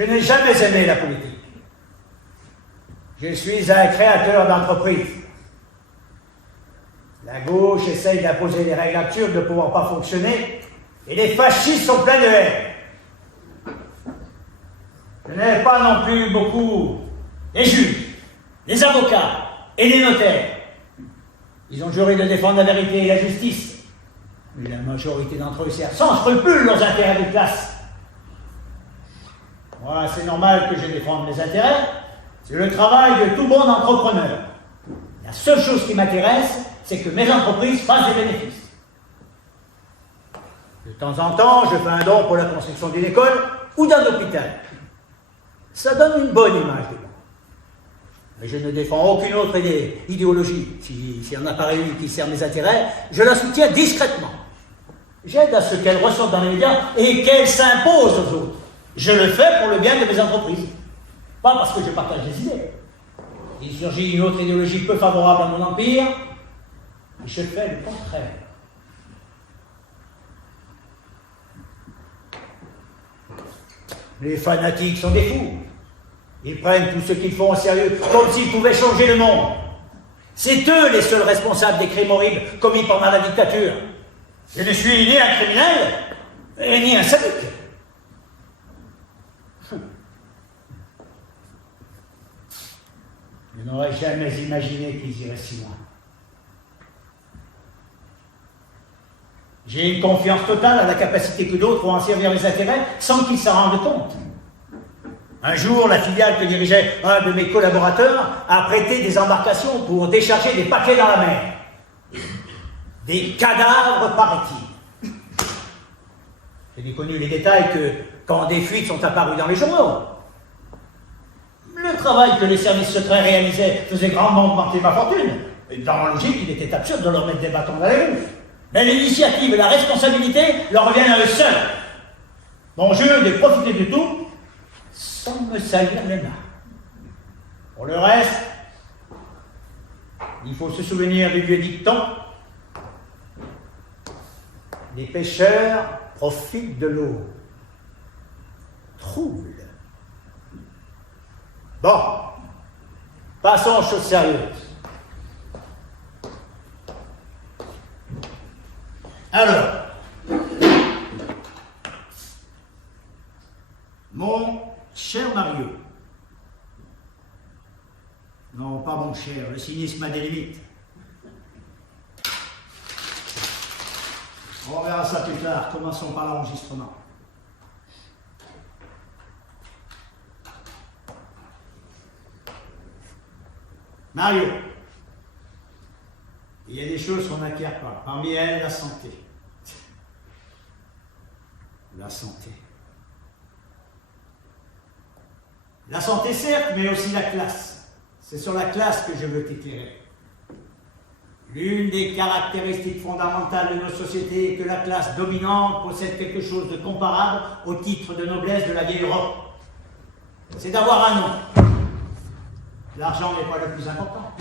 Je n'ai jamais aimé la politique. Je suis un créateur d'entreprise. La gauche essaye d'imposer des règles absurdes ne pouvant pas fonctionner, et les fascistes sont pleins de haine. Je n'aime pas non plus beaucoup les juges, les avocats et les notaires. Ils ont juré de défendre la vérité et la justice. Mais la majorité d'entre eux servent sans scrupule leurs intérêts de classe. Moi, c'est normal que je défende mes intérêts. C'est le travail de tout bon entrepreneur. La seule chose qui m'intéresse, c'est que mes entreprises fassent des bénéfices. De temps en temps, je fais un don pour la construction d'une école ou d'un hôpital. Ça donne une bonne image de moi. Mais je ne défends aucune autre idéologie. S'il y en a pas une qui sert mes intérêts, je la soutiens discrètement. J'aide à ce qu'elle ressorte dans les médias et qu'elle s'impose aux autres. Je le fais pour le bien de mes entreprises. Pas parce que je partage des idées. Il surgit une autre idéologie peu favorable à mon empire, et je fais le contraire. Les fanatiques sont des fous. Ils prennent tout ce qu'ils font au sérieux, comme s'ils pouvaient changer le monde. C'est eux les seuls responsables des crimes horribles commis pendant la dictature. Je ne suis ni un criminel, ni un sadique. Je n'aurais jamais imaginé qu'ils iraient si loin. J'ai une confiance totale à la capacité que d'autres vont en servir mes intérêts sans qu'ils s'en rendent compte. Un jour, la filiale que dirigeait un de mes collaborateurs a prêté des embarcations pour décharger des paquets dans la mer. Des cadavres, paraît-il. Je n'ai connu les détails que quand des fuites sont apparues dans les journaux. Le travail que les services secrets réalisaient faisait grandement augmenter ma fortune. Et dans la logique, il était absurde de leur mettre des bâtons dans les roues. Mais l'initiative et la responsabilité leur reviennent à eux seuls. Mon jeu est de profiter de tout sans me salir les mains. Pour le reste, il faut se souvenir du vieux dicton. Les pêcheurs profitent de l'eau trouble. Bon, passons aux choses sérieuses. Alors, mon cher Mario, non pas mon cher, le cynisme a des limites. On verra ça plus tard, commençons par l'enregistrement. Mario, il y a des choses qu'on n'acquiert pas. Parmi elles, la santé. La santé. La santé, certes, mais aussi la classe. C'est sur la classe que je veux t'éclairer. L'une des caractéristiques fondamentales de nos sociétés est que la classe dominante possède quelque chose de comparable au titre de noblesse de la vieille Europe. C'est d'avoir un nom. L'argent n'est pas le plus important.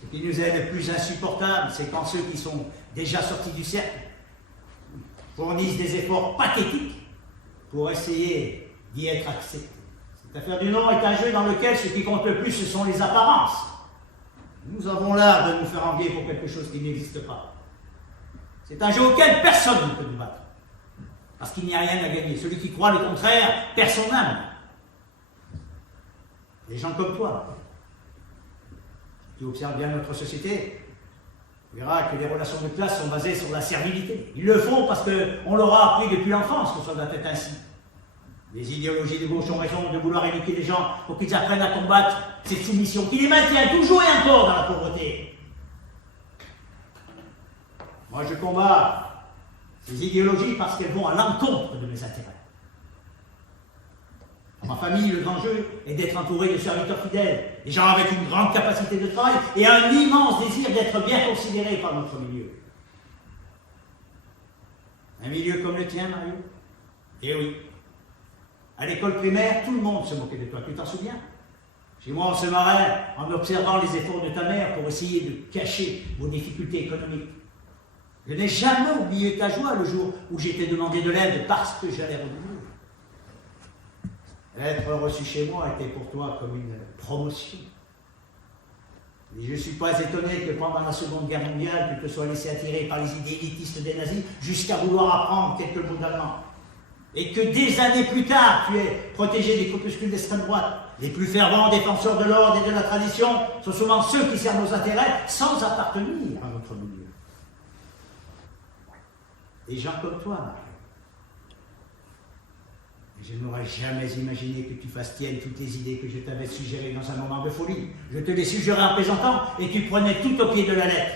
Ce qui nous est le plus insupportable, c'est quand ceux qui sont déjà sortis du cercle fournissent des efforts pathétiques pour essayer d'y être acceptés. Cette affaire du nom est un jeu dans lequel ce qui compte le plus, ce sont les apparences. Nous avons l'art de nous faire envier pour quelque chose qui n'existe pas. C'est un jeu auquel personne ne peut nous battre. Parce qu'il n'y a rien à gagner. Celui qui croit le contraire perd son âme. Des gens comme toi, qui observent bien notre société, tu verras que les relations de classe sont basées sur la servilité. Ils le font parce qu'on leur a appris depuis l'enfance que ça doit être ainsi. Les idéologies de gauche ont raison de vouloir éduquer les gens pour qu'ils apprennent à combattre cette soumission qui les maintient toujours et encore dans la pauvreté. Moi, je combats ces idéologies parce qu'elles vont à l'encontre de mes intérêts. Dans ma famille, le grand jeu est d'être entouré de serviteurs fidèles, des gens avec une grande capacité de travail et un immense désir d'être bien considérés par notre milieu. Un milieu comme le tien, Mario? Eh oui. À l'école primaire, tout le monde se moquait de toi, tu t'en souviens? Chez moi, on se marrait en observant les efforts de ta mère pour essayer de cacher vos difficultés économiques. Je n'ai jamais oublié ta joie le jour où j'ai été demandé de l'aide parce que j'allais revenir. Être reçu chez moi était pour toi comme une promotion. Et je ne suis pas étonné que pendant la Seconde Guerre mondiale, tu te sois laissé attirer par les idées élitistes des nazis jusqu'à vouloir apprendre quelques mots d'allemand. Et que des années plus tard, tu es protégé des corpuscules d'extrême droite. Les plus fervents défenseurs de l'ordre et de la tradition sont souvent ceux qui servent nos intérêts sans appartenir à notre milieu. Des gens comme toi, Mario. Je n'aurais jamais imaginé que tu fasses tienne toutes les idées que je t'avais suggérées dans un moment de folie. Je te les suggérais en plaisantant et tu prenais tout au pied de la lettre.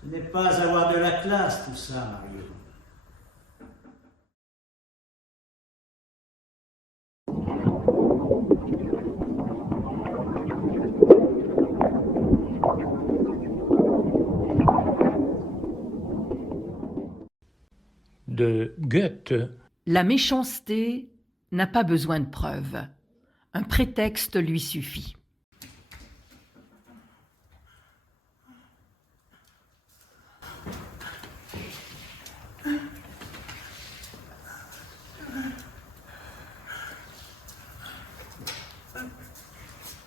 Ce n'est pas avoir de la classe tout ça, Mario. De Goethe. La méchanceté n'a pas besoin de preuves. Un prétexte lui suffit.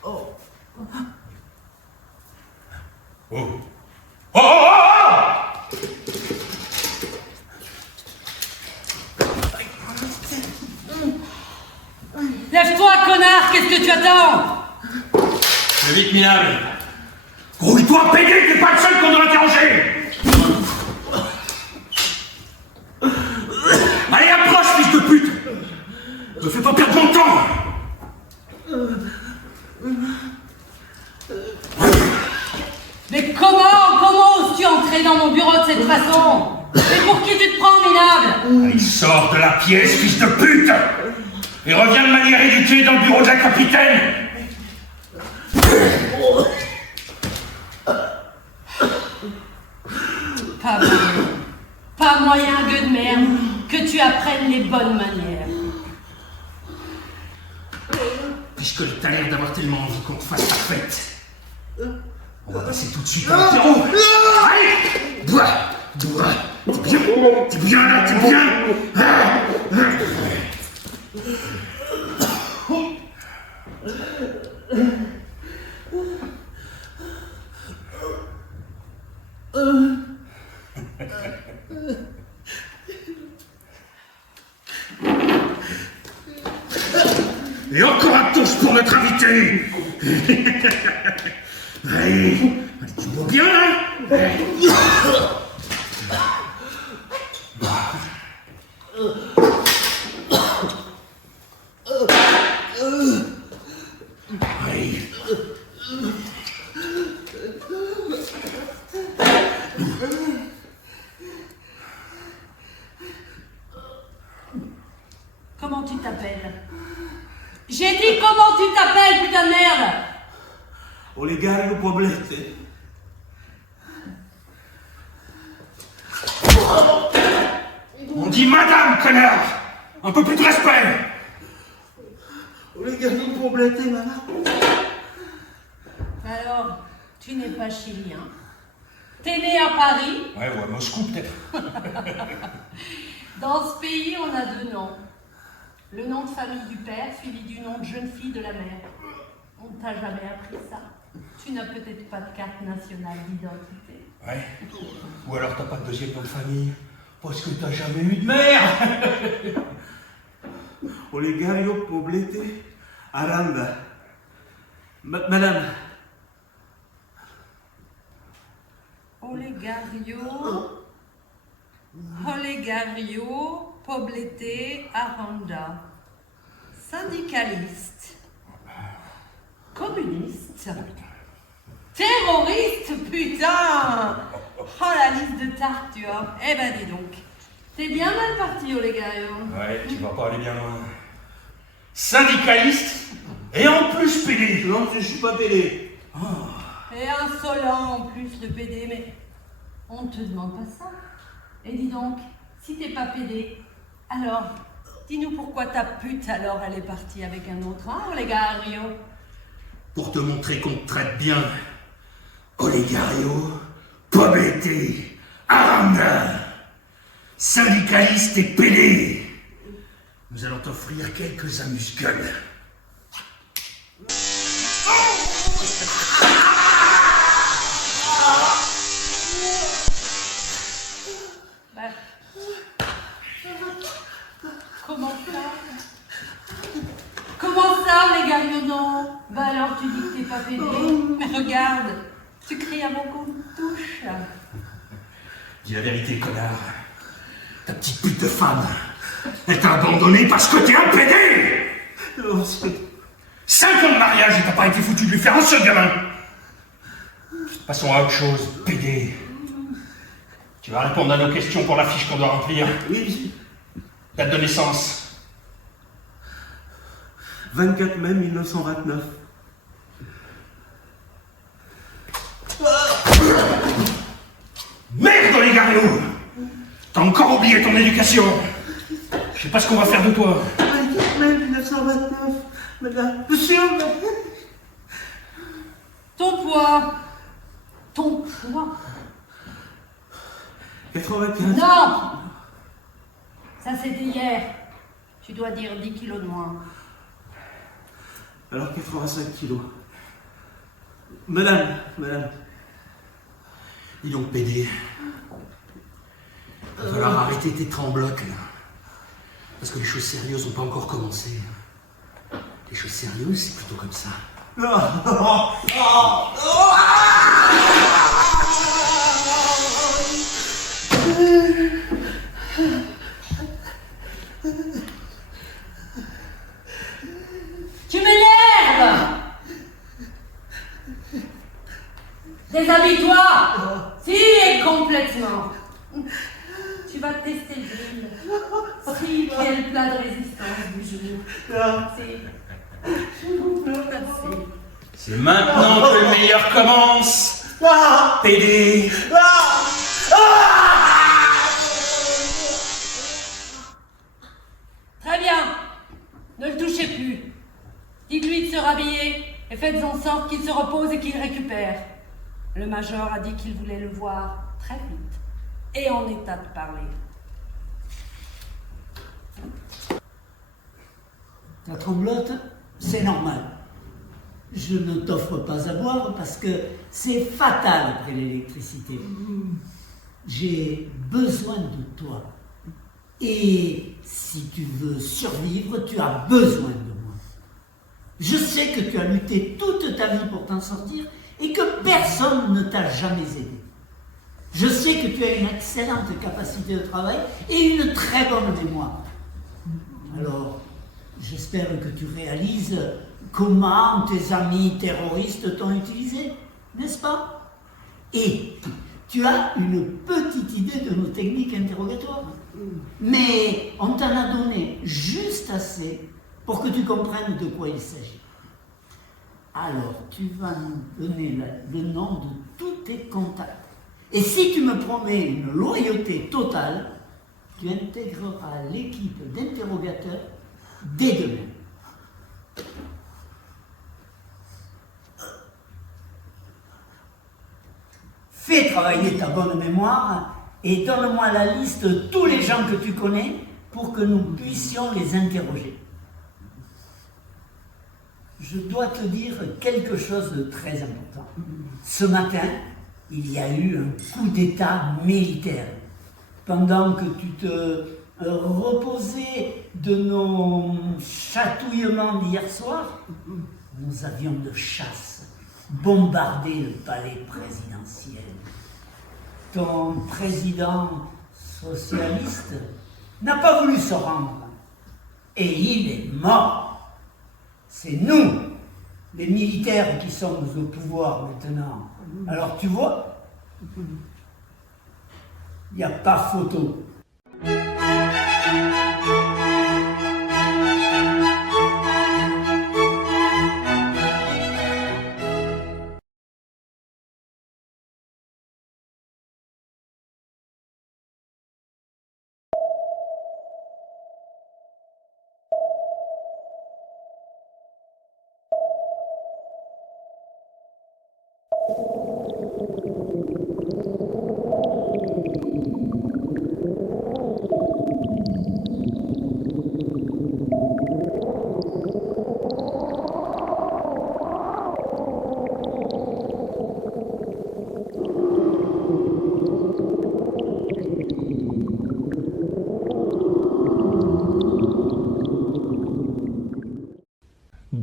Oh. Lève-toi, connard, qu'est-ce que tu attends? Le vite minable. Grouille-toi, pédé, t'es pas le seul qu'on doit interroger. Allez, approche, fils de pute. Ne fais pas perdre mon temps. Mais comment oses-tu entrer dans mon bureau de cette façon? Mais pour qui tu te prends, minable? Il sort de la pièce, fils de pute. Et revient de manière éduquée dans le bureau de la capitaine. Pas moyen, gueux de merde, que tu apprennes les bonnes manières. Puisque t'as l'air d'avoir tellement envie qu'on te fasse ta fête, on va passer tout de suite à l'apéro. Allez, bois. T'es bien là, t'es bien. Et encore un toast pour notre invité. Allez, tu bois bien, hein? Allez. Comment tu t'appelles? J'ai dit comment tu t'appelles, putain de merde! Olegario Poblete. On dit madame, connard. Un peu plus de respect. Olegario Poblete, madame. Alors, tu n'es pas chilien. T'es né à Paris. Ouais, ou à Moscou peut-être. Dans ce pays, on a deux noms. Le nom de famille du père, suivi du nom de jeune fille de la mère. On ne t'a jamais appris ça. Tu n'as peut-être pas de carte nationale d'identité. Ouais. Ou alors t'as pas de deuxième nom de famille, parce que t'as jamais eu de mère. Olegario Poblete Aranda. Madame. Olegario Poblete Aranda. Syndicaliste. Communiste. Terroriste, putain! Oh, la liste de tartes, tu vois. Eh ben, dis donc. T'es bien mal parti, Olegario. Ouais, tu vas pas aller bien loin. Syndicaliste et en plus pédé. Non, je suis pas pédé. Oh. Et insolent en plus, le PD, mais on te demande pas ça. Et dis donc, si t'es pas pédé, alors, dis-nous pourquoi ta pute, alors, elle est partie avec un autre, hein, Olegario? Pour te montrer qu'on te traite bien. Olegario Poblete Aranda. Syndicaliste et pédé. Nous allons t'offrir quelques amuse-gueules. Bah, comment ça? Comment ça, les garillonnants? Bah alors, tu dis que t'es pas pédé? Mais regarde, tu cries à mon compte touche. Dis la vérité, connard. Ta petite pute de femme, elle t'a abandonné parce que t'es un pédé! 5 ans de mariage et t'as pas été foutu de lui faire un seul gamin! Passons à autre chose, pédé. Tu vas répondre à nos questions pour la fiche qu'on doit remplir. Oui, Date de naissance. 24 mai 1929. Merde, les gariots! T'as encore oublié ton éducation! Je sais pas ce qu'on va faire de toi. 24 mai 1929. Madame, monsieur, Ton poids. Ton poids. 95. Non! Ça, c'était hier. Tu dois dire 10 kilos de moins. Alors 85 kilos. Madame. Dis donc, pédé. Il va falloir arrêter tes tremblotes, là. Parce que les choses sérieuses n'ont pas encore commencé. Les choses sérieuses, c'est plutôt comme ça. Tu m'énerves! Déshabille-toi! Si, et complètement. Tu vas tester le grill. Si, quel plat de résistance du jour. C'est... C'est maintenant que le meilleur commence. Pédé. Très bien. Ne le touchez plus. Dites-lui de se rhabiller et faites en sorte qu'il se repose et qu'il récupère. Le major a dit qu'il voulait le voir très vite et en état de parler. Ta tremblote, c'est normal. Je ne t'offre pas à boire parce que c'est fatal après l'électricité. J'ai besoin de toi. Et si tu veux survivre, tu as besoin de moi. Je sais que tu as lutté toute ta vie pour t'en sortir et que personne ne t'a jamais aidé. Je sais que tu as une excellente capacité de travail et une très bonne mémoire. Alors, j'espère que tu réalises comment tes amis terroristes t'ont utilisé, n'est-ce pas? Et tu as une petite idée de nos techniques interrogatoires. Mais on t'en a donné juste assez pour que tu comprennes de quoi il s'agit. Alors, tu vas nous donner le nom de tous tes contacts. Et si tu me promets une loyauté totale, tu intégreras l'équipe d'interrogateurs dès demain. Fais travailler ta bonne mémoire et donne-moi la liste de tous les gens que tu connais pour que nous puissions les interroger. Je dois te dire quelque chose de très important. Ce matin, il y a eu un coup d'État militaire. Pendant que tu te reposais de nos chatouillements d'hier soir, nous avions de chasse bombardé le palais présidentiel. Ton président socialiste n'a pas voulu se rendre et il est mort. C'est nous, les militaires, qui sommes au pouvoir maintenant. Alors tu vois, il n'y a pas photo.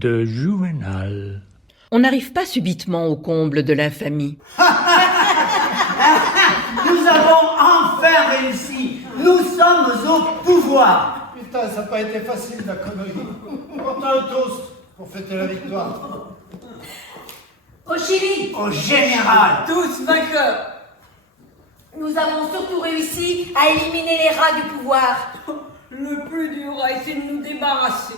de Juvénal. On n'arrive pas subitement au comble de l'infamie. Nous avons enfin réussi. Nous sommes au pouvoir. Putain, ça n'a pas été facile la connerie. On a un toast pour fêter la victoire. Au Chili, Au général. tous vainqueurs. Nous avons surtout réussi à éliminer les rats du pouvoir. Le plus dur a été de nous débarrasser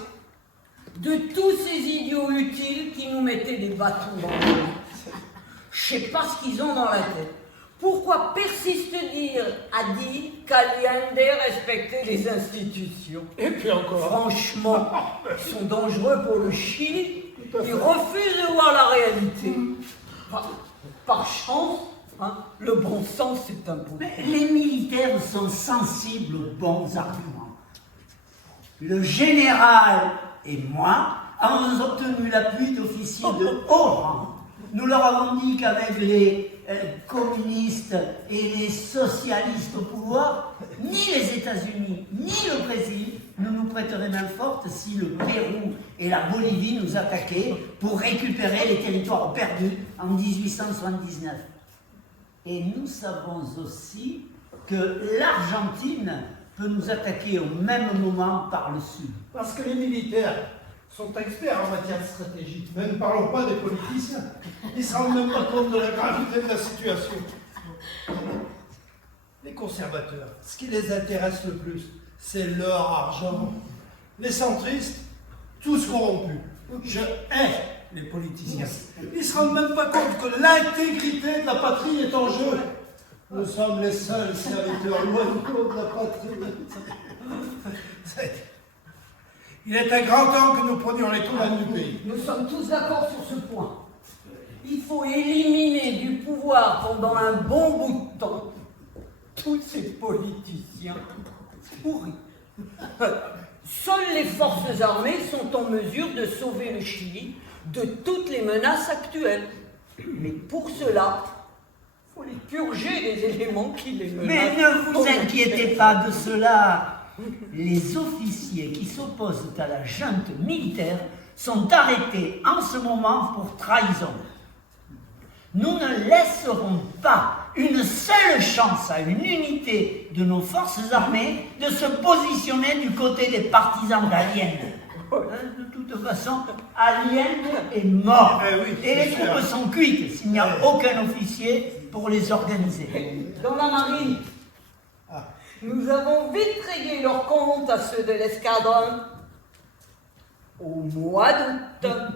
de tous ces idiots utiles qui nous mettaient des bâtons dans les roues. Je sais pas ce qu'ils ont dans la tête. Pourquoi persiste-t-il à dire qu'Allende respectait les institutions? Et puis encore. Franchement, ils sont dangereux pour le Chili. Ils refusent de voir la réalité. Par chance, hein, le bon sens est imposé. Mais les militaires sont sensibles aux bons arguments. Le général et moi avons obtenu l'appui d'officiers de haut rang. Nous leur avons dit qu'avec les communistes et les socialistes au pouvoir, ni les États-Unis, ni le Brésil ne nous prêteraient main forte si le Pérou et la Bolivie nous attaquaient pour récupérer les territoires perdus en 1879. Et nous savons aussi que l'Argentine peut nous attaquer au même moment par le sud. Parce que les militaires sont experts en matière de stratégie. Mais ne parlons pas des politiciens. Ils ne se rendent même pas compte de la gravité de la situation. Les conservateurs, ce qui les intéresse le plus, c'est leur argent. Les centristes, tous corrompus. Je hais les politiciens. Ils ne se rendent même pas compte que l'intégrité de la patrie est en jeu. Nous sommes les seuls serviteurs loyaux de la patrie. Il est un grand temps que nous prenions les commandes du pays. Nous sommes tous d'accord sur ce point. Il faut éliminer du pouvoir pendant un bon bout de temps tous ces politiciens pourris. Seules les forces armées sont en mesure de sauver le Chili de toutes les menaces actuelles. Mais pour cela, il faut les purger des éléments qui les menacent. Mais ne vous inquiétez pas de cela. Les officiers qui s'opposent à la junte militaire sont arrêtés en ce moment pour trahison. Nous ne laisserons pas une seule chance à une unité de nos forces armées de se positionner du côté des partisans d'Allende. De toute façon, Allende est mort. Et les troupes sont cuites s'il n'y a aucun officier pour les organiser. Dans la marine, nous avons vite réglé leurs comptes à ceux de l'escadron au mois d'août.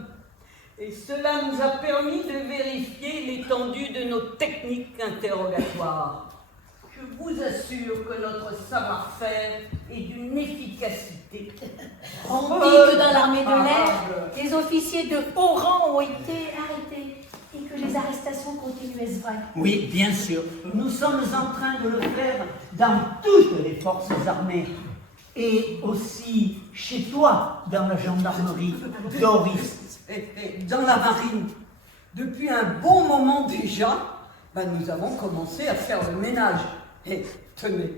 Et cela nous a permis de vérifier l'étendue de nos techniques interrogatoires. Je vous assure que notre savoir-faire est d'une efficacité. On dit que dans l'armée de l'air, les officiers de haut rang ont été arrêtés et que les arrestations continuent, est-ce vrai? Oui, bien sûr. Nous sommes en train de le faire dans toutes les forces armées. Et aussi chez toi, dans la gendarmerie, Doris. Et dans la marine, depuis un bon moment déjà, nous avons commencé à faire le ménage. Et tenez,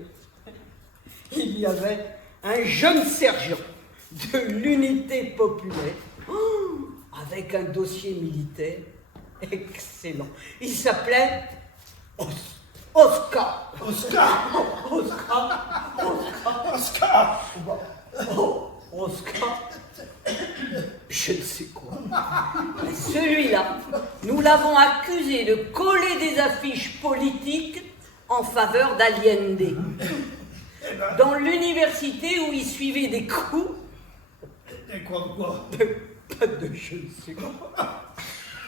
il y avait un jeune sergent de l'unité populaire, avec un dossier militaire excellent. Il s'appelait Oscar. Oscar. Je ne sais quoi. Celui-là, nous l'avons accusé de coller des affiches politiques en faveur d'Allende. Dans l'université où il suivait des cours. Et quoi? Pas de je ne sais quoi.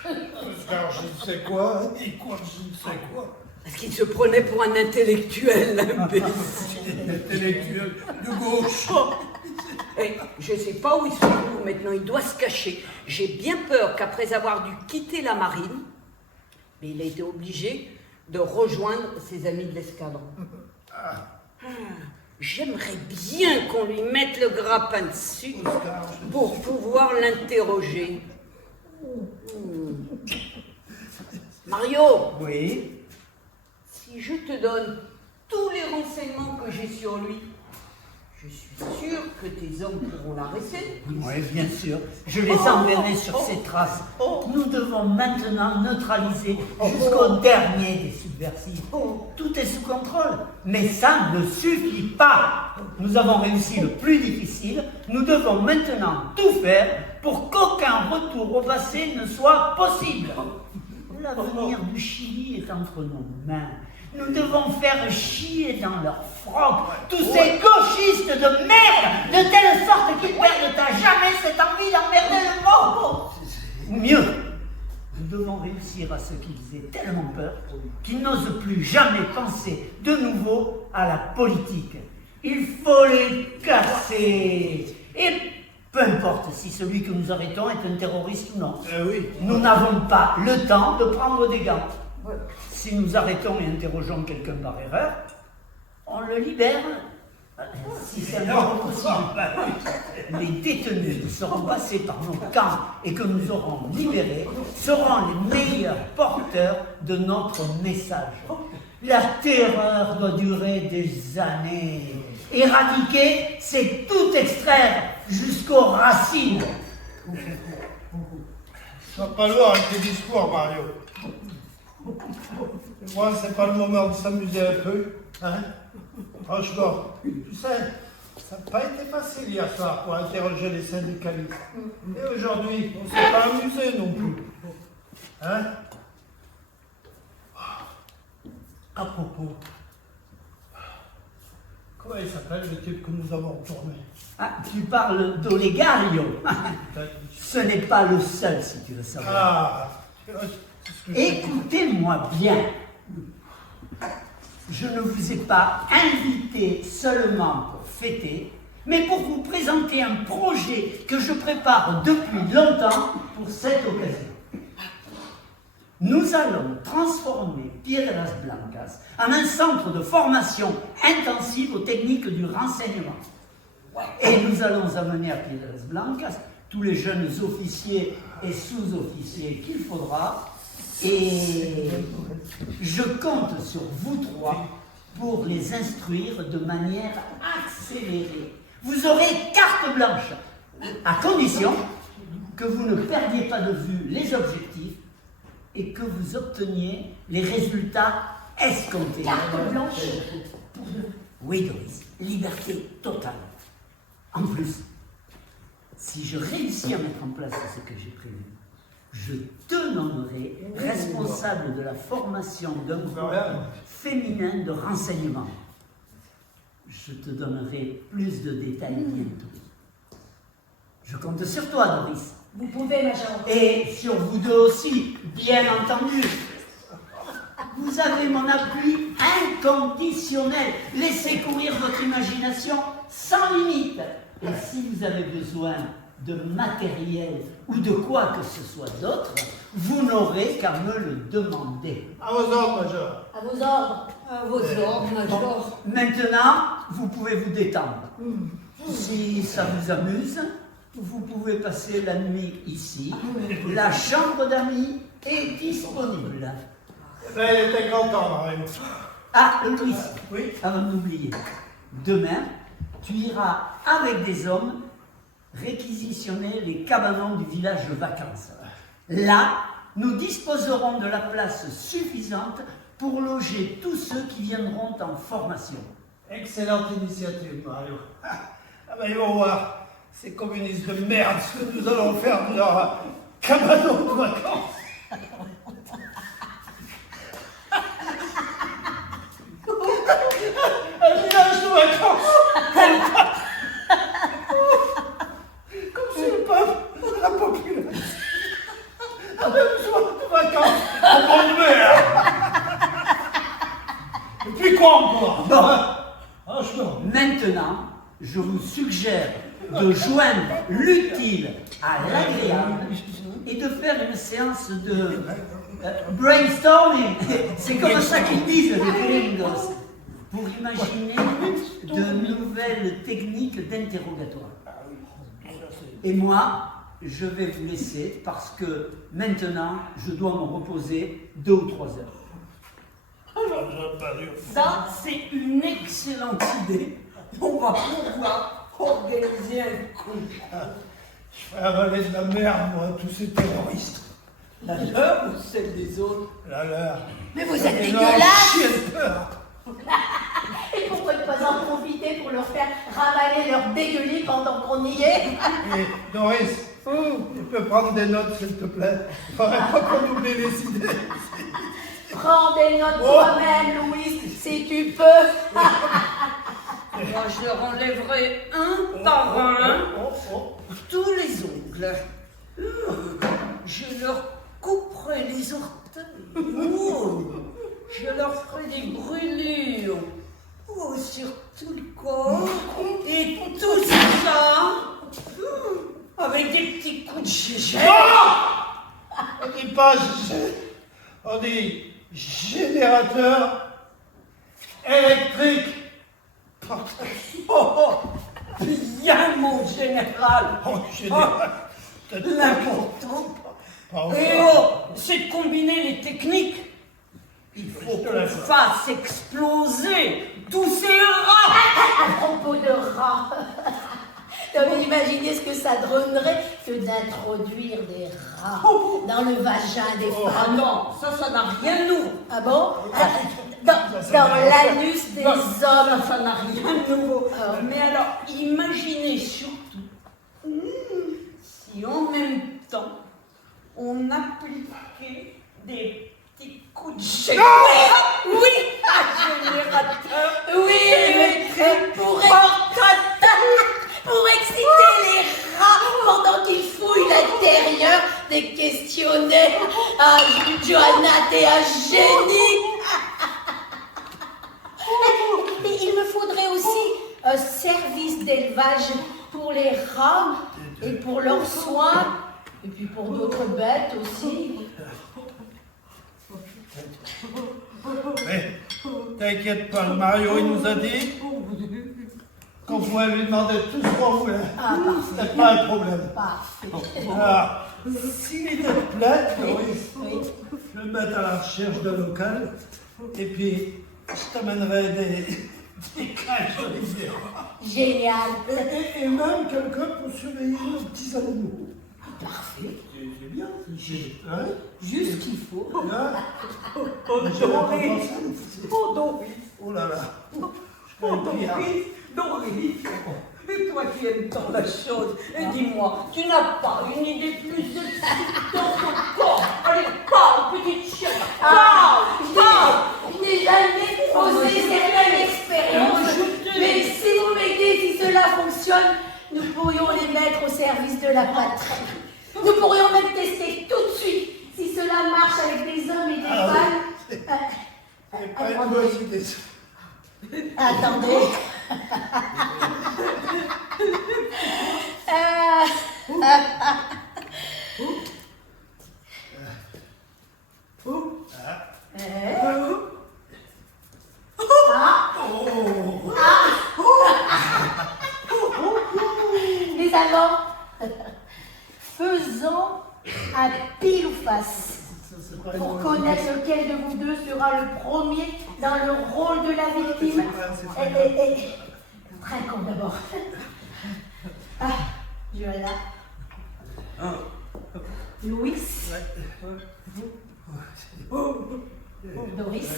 Oscar, je ne sais quoi. Et quoi, je ne sais quoi. Parce qu'il se prenait pour un intellectuel, imbécile. Intellectuel de gauche. Et je ne sais pas où il se trouve maintenant, il doit se cacher. J'ai bien peur qu'après avoir dû quitter la marine, mais il a été obligé de rejoindre ses amis de l'escadron. J'aimerais bien qu'on lui mette le grappin dessus pour pouvoir l'interroger. Mario, Oui. si je te donne tous les renseignements que j'ai sur lui, Je suis sûre que tes hommes pourront l'arrêter. Oui, bien sûr. Je les enverrai sur ces traces. Nous devons maintenant neutraliser jusqu'au dernier des subversifs. Tout est sous contrôle, mais ça ne suffit pas. Nous avons réussi le plus difficile. Nous devons maintenant tout faire pour qu'aucun retour au passé ne soit possible. L'avenir du Chili est entre nos mains. Nous devons faire chier dans leur froc tous ces gauchistes de merde, de telle sorte qu'ils perdent à jamais cette envie d'emmerder le monde. Ou mieux, nous devons réussir à ce qu'ils aient tellement peur qu'ils n'osent plus jamais penser de nouveau à la politique. Il faut les casser. Et peu importe si celui que nous arrêtons est un terroriste ou non. Oui. Nous n'avons pas le temps de prendre des gants. Si nous arrêtons et interrogeons quelqu'un par erreur, on le libère. Si c'est un ordre possible. Les détenus qui seront passés par nos camps et que nous aurons libérés seront les meilleurs porteurs de notre message. La terreur doit durer des années. Éradiquer, c'est tout extraire jusqu'aux racines. Sois pas lourd avec tes discours, Mario. Moi, c'est pas le moment de s'amuser un peu, hein? Franchement, tu sais, ça n'a pas été facile hier soir pour interroger les syndicalistes. Et aujourd'hui, on ne s'est pas amusé non plus. Hein? À propos, comment il s'appelle le type que nous avons retourné? Ah, tu parles d'Olegario. Ce n'est pas le seul, si tu veux savoir. Écoutez-moi bien. Je ne vous ai pas invité seulement pour fêter, mais pour vous présenter un projet que je prépare depuis longtemps pour cette occasion. Nous allons transformer Piedras Blancas en un centre de formation intensive aux techniques du renseignement. Et nous allons amener à Piedras Blancas tous les jeunes officiers et sous-officiers qu'il faudra. Et je compte sur vous trois pour les instruire de manière accélérée. Vous aurez carte blanche, à condition que vous ne perdiez pas de vue les objectifs et que vous obteniez les résultats escomptés. Carte blanche. Oui, Doris, liberté totale. En plus, si je réussis à mettre en place ce que j'ai prévu, je te nommerai responsable de la formation d'un groupe féminin de renseignement. Je te donnerai plus de détails bientôt. Je compte sur toi, Doris. Vous pouvez, Major. Et sur vous deux aussi, bien entendu. Vous avez mon appui inconditionnel. Laissez courir votre imagination sans limite. Et si vous avez besoin de matériel ou de quoi que ce soit d'autre, vous n'aurez qu'à me le demander. À vos ordres, Major. À vos ordres. À vos ordres, Major. Maintenant, vous pouvez vous détendre. Si ça vous amuse, vous pouvez passer la nuit ici. La chambre d'amis est disponible. Eh ben, il était content, Mario. Ah, Louis, Oui. avant d'oublier, demain, tu iras avec des hommes réquisitionner les cabanons du village de vacances. Là, nous disposerons de la place suffisante pour loger tous ceux qui viendront en formation. Excellente initiative, Mario. Ah ben, ils vont voir, ces communistes de merde, ce que nous allons faire de leur cabanon de vacances. Un village de vacances. Comme si le peuple, la population, avait besoin de vacances en bonne mer. Et puis quoi encore? Bon, Franchement. maintenant, je vous suggère de joindre l'utile à l'agréable et de faire une séance de brainstorming. C'est comme ça qu'ils disent, les gringos, pour imaginer de nouvelles techniques d'interrogatoire. Et moi, je vais vous laisser parce que maintenant, je dois me reposer 2 ou 3 heures. Ça, c'est une excellente idée. On va pouvoir organiser un coup. Je ferai avaler de la merde, moi, à tous ces terroristes. La leur ou celle des autres? La leur. Mais vous êtes Et leur dégueulasse! chier de peur. Et pourquoi ne pas en profiter pour leur faire ravaler leur dégueulis pendant qu'on y est? Et Doris, tu peux prendre des notes, s'il te plaît. Il faudrait pas qu'on oublie les idées. Prends des notes toi-même, Louise, si tu peux. Moi, je leur enlèverai un par un tous les ongles. Je leur couperai les orteils. Je leur ferai des brûlures. Sur tout le corps. Et tout ça avec des petits coups de gégène. On dit pas on dit générateur électrique. Bien, mon général. Oh, général. L'important, Pas c'est de combiner les techniques. Il faut qu'on fasse exploser tous ces rats. À propos de rats, non, mais imaginez ce que ça donnerait que d'introduire des rats dans le vagin des Ah femmes. non, ça n'a rien de nouveau. Ah bon? Dans l'anus des hommes. Ça n'a rien de nouveau. Mais alors, imaginez surtout si en même temps, on appliquait des petits coups de générateur. Oui, un générateur. Oui, pour exciter les rats pendant qu'ils fouillent l'intérieur des questionnaires. Ah, Johanna, t'es un génie. Et il me faudrait aussi un service d'élevage pour les rats et pour leurs soins, et puis pour d'autres bêtes aussi. Mais t'inquiète pas, le Mario, il nous a dit qu'on pouvait lui demander tout ce qu'on voulait. Ah, parfait. C'était pas un problème. Parfait. Alors, si l'idée te plaît, Doris, Oui. je vais me mettre à la recherche d'un local et puis je t'amènerai des cages de rivière. Génial. Et même quelqu'un pour surveiller nos petits animaux. Parfait. C'est bien, hein? Juste ce qu'il faut. Hein? Doris. Doris. Oh là là. Doris. Et toi qui aimes tant la chose, et dis-moi, tu n'as pas une idée plus excitante encore? Allez, parle, petite chienne. Parle. Je n'ai jamais osé certaines expériences, mais si vous m'aidez, si cela fonctionne, nous pourrions les mettre au service de la patrie. Nous pourrions même tester tout de suite si cela marche avec des hommes et des femmes. C'est pas une bonne idée. Attendez. Les Allemands, faisons un pile ou face pour connaître lequel de vous deux sera le premier dans le rôle de la victime. Trinquons d'abord. Ah, Johanna. Louis. Doris.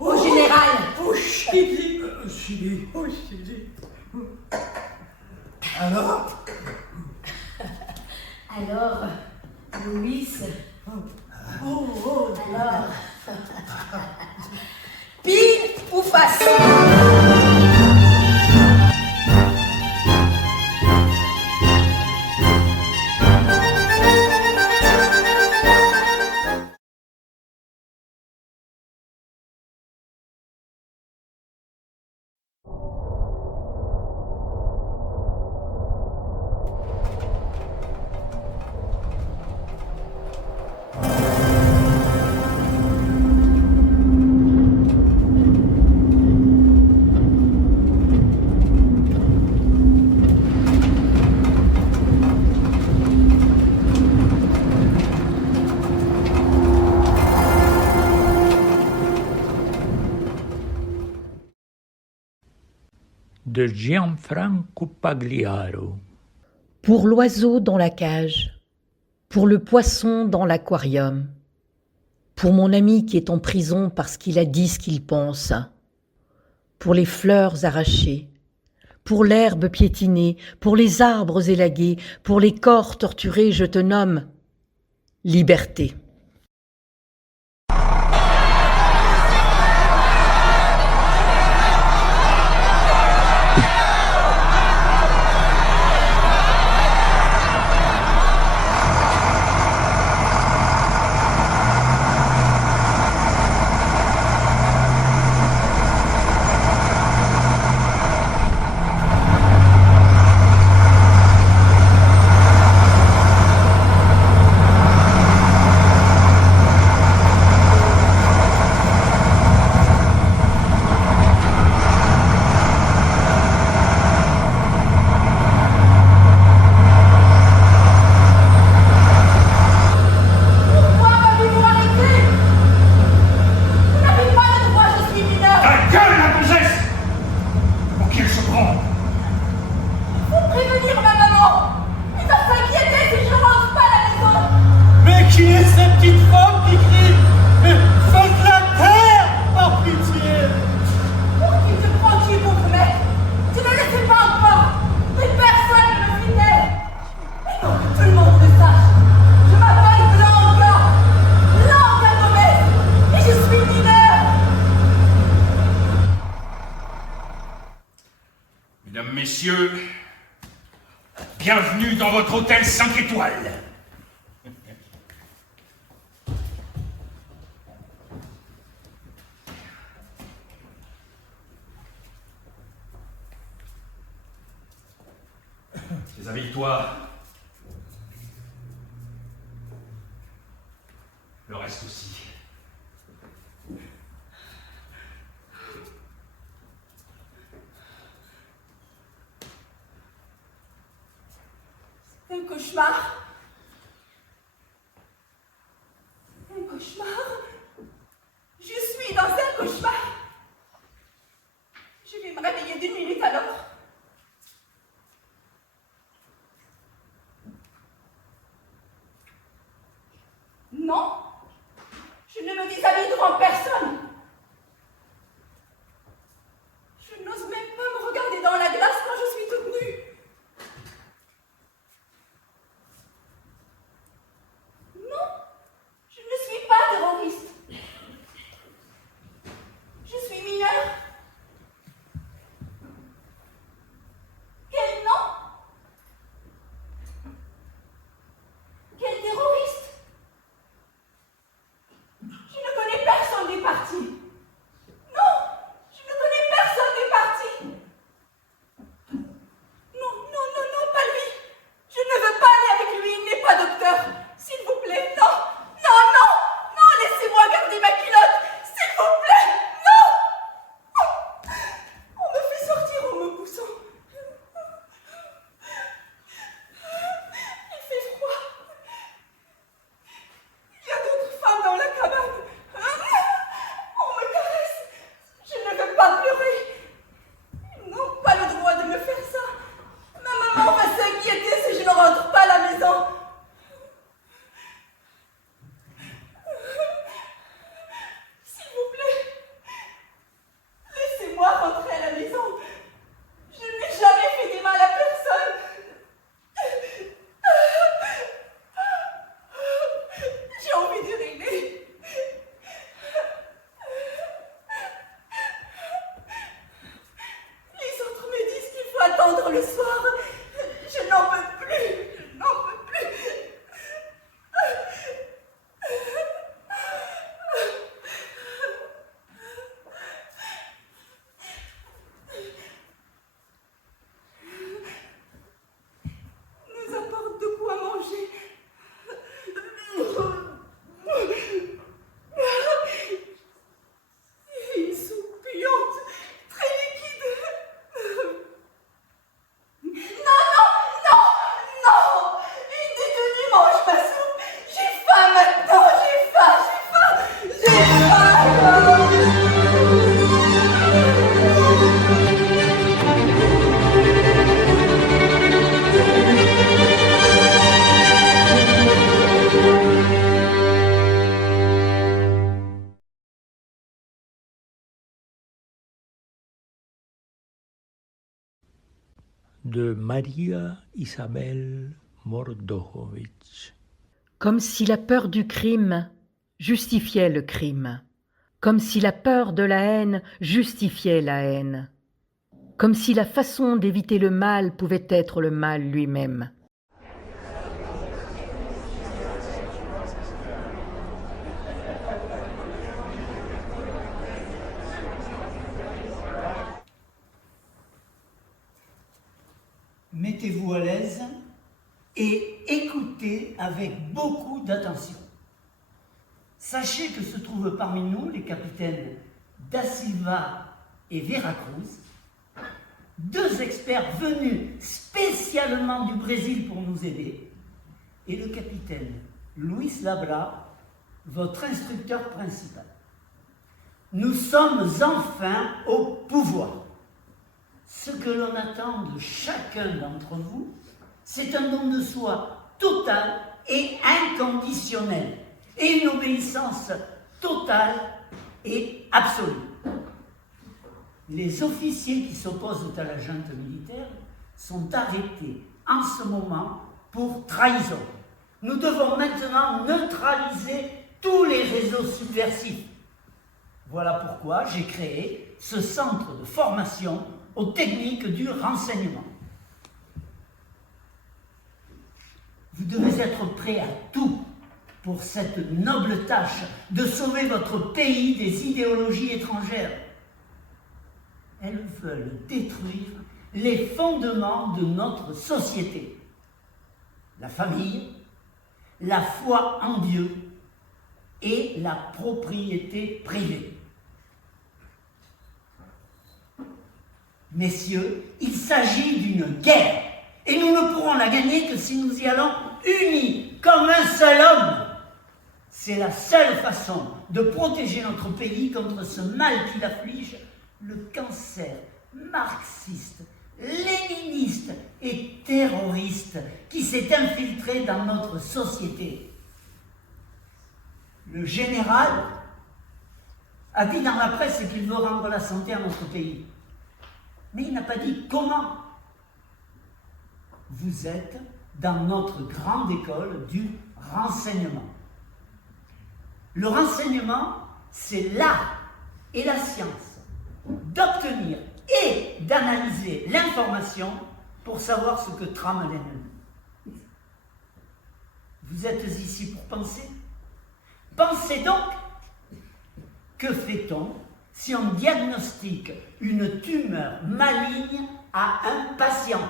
Au général. Au Chili. Chili. Au Chili. Alors, Louis. Alors. Pile ou face? de Gianfranco Pagliaro. Pour l'oiseau dans la cage, pour le poisson dans l'aquarium, pour mon ami qui est en prison parce qu'il a dit ce qu'il pense, pour les fleurs arrachées, pour l'herbe piétinée, pour les arbres élagués, pour les corps torturés, je te nomme liberté. Mesdames, Messieurs, bienvenue dans votre hôtel 5 étoiles. Déshabille-toi. Le reste aussi. Un cauchemar. Un cauchemar. Je suis dans un cauchemar. Je vais me réveiller d'une minute à l'autre. Non, je ne me déshabille devant personne. Je n'ose même pas me regarder dans la glace quand je suis toute nue. Non, je ne suis pas terroriste. Je suis mineure. Quel nom? Quel terroriste? Je ne connais personne du parti. de Maria Isabel Mordohovich. Comme si la peur du crime justifiait le crime. Comme si la peur de la haine justifiait la haine. Comme si la façon d'éviter le mal pouvait être le mal lui-même. Mettez-vous à l'aise et écoutez avec beaucoup d'attention. Sachez que se trouvent parmi nous les capitaines Da Silva et Veracruz, deux experts venus spécialement du Brésil pour nous aider, et le capitaine Luis Labra, votre instructeur principal. Nous sommes enfin au pouvoir. Ce que l'on attend de chacun d'entre vous, c'est un don de soi total et inconditionnel, et une obéissance totale et absolue. Les officiers qui s'opposent à la junte militaire sont arrêtés en ce moment pour trahison. Nous devons maintenant neutraliser tous les réseaux subversifs. Voilà pourquoi j'ai créé ce centre de formation aux techniques du renseignement. Vous devez être prêts à tout pour cette noble tâche de sauver votre pays des idéologies étrangères. Elles veulent détruire les fondements de notre société. La famille, la foi en Dieu et la propriété privée. Messieurs, il s'agit d'une guerre, et nous ne pourrons la gagner que si nous y allons unis, comme un seul homme. C'est la seule façon de protéger notre pays contre ce mal qui l'afflige, le cancer marxiste, léniniste et terroriste qui s'est infiltré dans notre société. Le général a dit dans la presse qu'il veut rendre la santé à notre pays. Mais il n'a pas dit comment. Vous êtes dans notre grande école du renseignement. Le renseignement, c'est l'art et la science d'obtenir et d'analyser l'information pour savoir ce que trame l'ennemi. Vous êtes ici pour penser. Pensez donc, que fait-on si on diagnostique une tumeur maligne à un patient?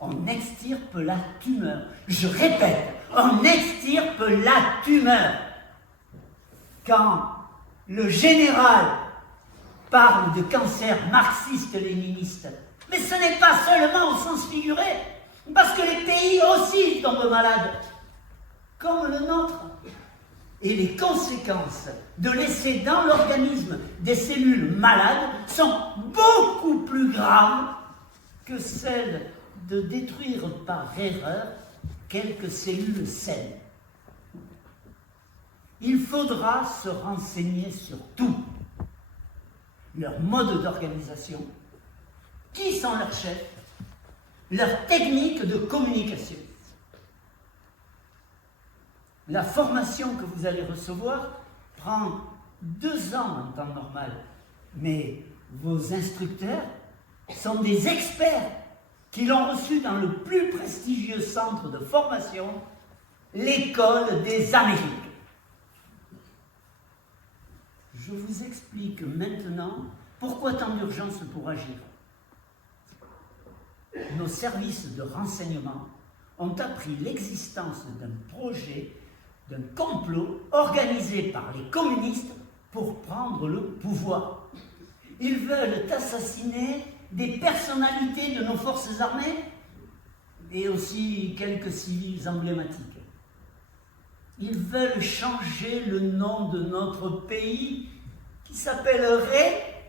On extirpe la tumeur. Je répète, on extirpe la tumeur. Quand le général parle de cancer marxiste-léniniste, mais ce n'est pas seulement au sens figuré, parce que les pays aussi tombent malades, comme le nôtre. Et les conséquences de laisser dans l'organisme des cellules malades sont beaucoup plus graves que celles de détruire par erreur quelques cellules saines. Il faudra se renseigner sur tout. Leur mode d'organisation, qui sont leurs chefs, leurs techniques de communication. La formation que vous allez recevoir prend 2 ans en temps normal, mais vos instructeurs sont des experts qui l'ont reçu dans le plus prestigieux centre de formation, l'École des Amériques. Je vous explique maintenant pourquoi tant d'urgence pour agir. Nos services de renseignement ont appris l'existence d'un projet, d'un complot organisé par les communistes pour prendre le pouvoir. Ils veulent assassiner des personnalités de nos forces armées et aussi quelques civils emblématiques. Ils veulent changer le nom de notre pays qui s'appellerait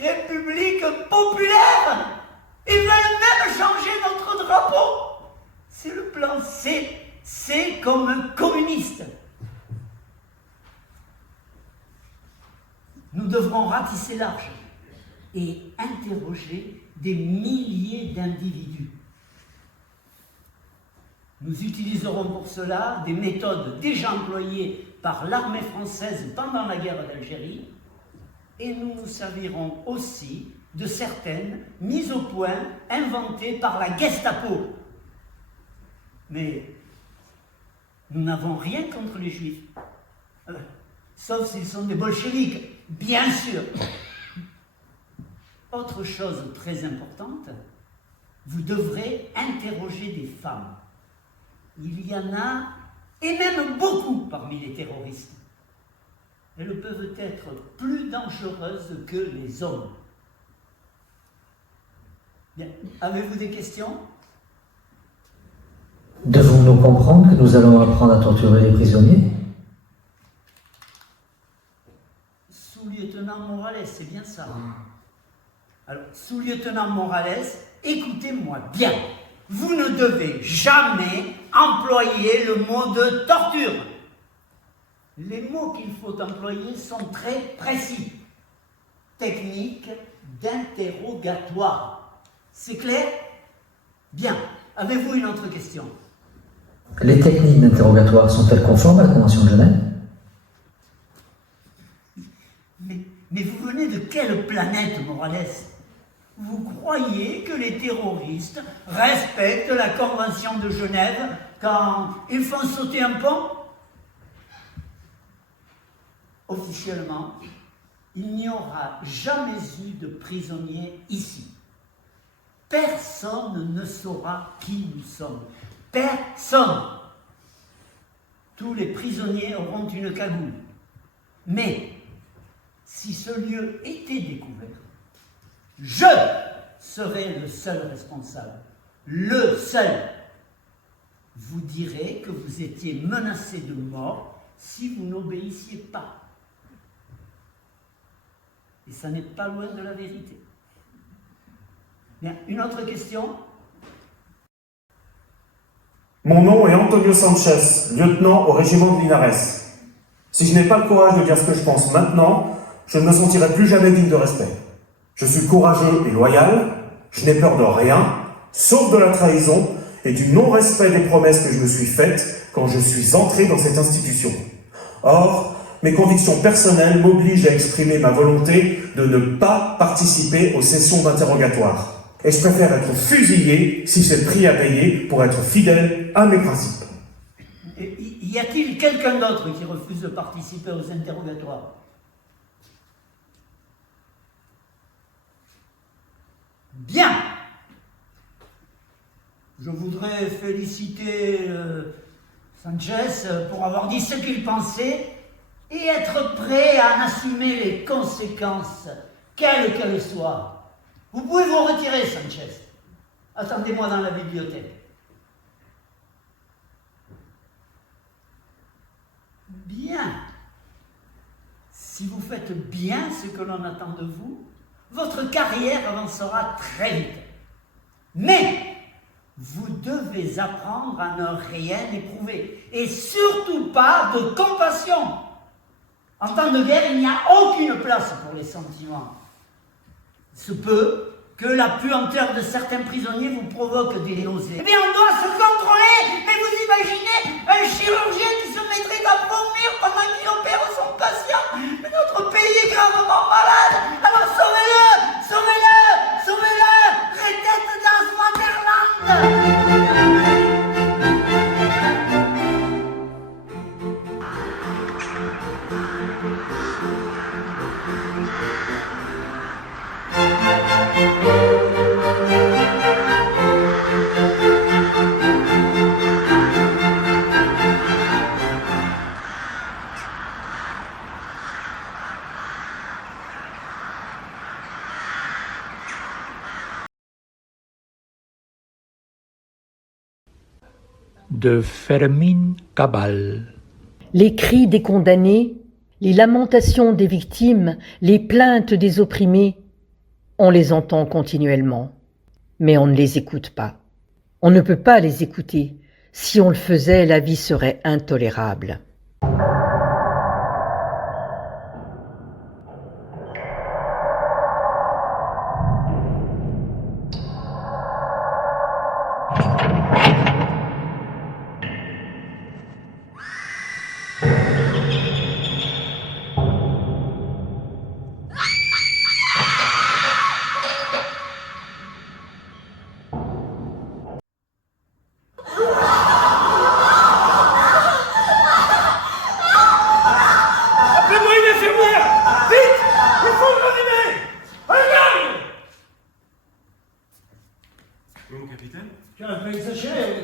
République populaire. Ils veulent même changer notre drapeau. C'est le plan C. C'est comme un communiste. Nous devrons ratisser large et interroger des milliers d'individus. Nous utiliserons pour cela des méthodes déjà employées par l'armée française pendant la guerre d'Algérie et nous nous servirons aussi de certaines mises au point inventées par la Gestapo. Mais nous n'avons rien contre les Juifs, sauf s'ils sont des bolcheviks, bien sûr. Autre chose très importante, vous devrez interroger des femmes. Il y en a, et même beaucoup parmi les terroristes. Elles peuvent être plus dangereuses que les hommes. Bien, avez-vous des questions? Devons-nous comprendre que nous allons apprendre à torturer les prisonniers? Sous-lieutenant Morales, c'est bien ça. Alors, sous-lieutenant Morales, écoutez-moi bien. Vous ne devez jamais employer le mot de torture. Les mots qu'il faut employer sont très précis. Technique d'interrogatoire. C'est clair? Bien. Avez-vous une autre question? Les techniques d'interrogatoire sont-elles conformes à la Convention de Genève? Mais vous venez de quelle planète, Morales? Vous croyez que les terroristes respectent la Convention de Genève quand ils font sauter un pont? Officiellement, il n'y aura jamais eu de prisonniers ici. Personne ne saura qui nous sommes. Personne. Tous les prisonniers auront une cagoule. Mais, si ce lieu était découvert, je serai le seul responsable. Le seul. Vous direz que vous étiez menacé de mort si vous n'obéissiez pas. Et ça n'est pas loin de la vérité. Bien, une autre question? Mon nom est Antonio Sanchez, lieutenant au régiment de Linares. Si je n'ai pas le courage de dire ce que je pense maintenant, je ne me sentirai plus jamais digne de respect. Je suis courageux et loyal, je n'ai peur de rien, sauf de la trahison et du non-respect des promesses que je me suis faites quand je suis entré dans cette institution. Or, mes convictions personnelles m'obligent à exprimer ma volonté de ne pas participer aux sessions d'interrogatoire. Et je préfère être fusillé si c'est le prix à payer pour être fidèle à mes principes. Y a-t-il quelqu'un d'autre qui refuse de participer aux interrogatoires? Bien. Je voudrais féliciter Sanchez pour avoir dit ce qu'il pensait et être prêt à en assumer les conséquences, quelles qu'elles soient. Vous pouvez vous retirer, Sanchez. Attendez-moi dans la bibliothèque. Bien. Si vous faites bien ce que l'on attend de vous, votre carrière avancera très vite. Mais vous devez apprendre à ne rien éprouver. Et surtout pas de compassion. En temps de guerre, il n'y a aucune place pour les sentiments. Il se peut que la puanteur de certains prisonniers vous provoque des nausées. Mais on doit se contrôler. Mais vous imaginez un chirurgien qui se mettrait à vomir pendant qu'il opère son patient? Mais notre pays est gravement malade. Alors sauvez-le, sauvez-le, sauvez-le. Retête dans Vaterland. De Fermín Cabal. Les cris des condamnés, les lamentations des victimes, les plaintes des opprimés, on les entend continuellement, mais on ne les écoute pas. On ne peut pas les écouter. Si on le faisait, la vie serait intolérable.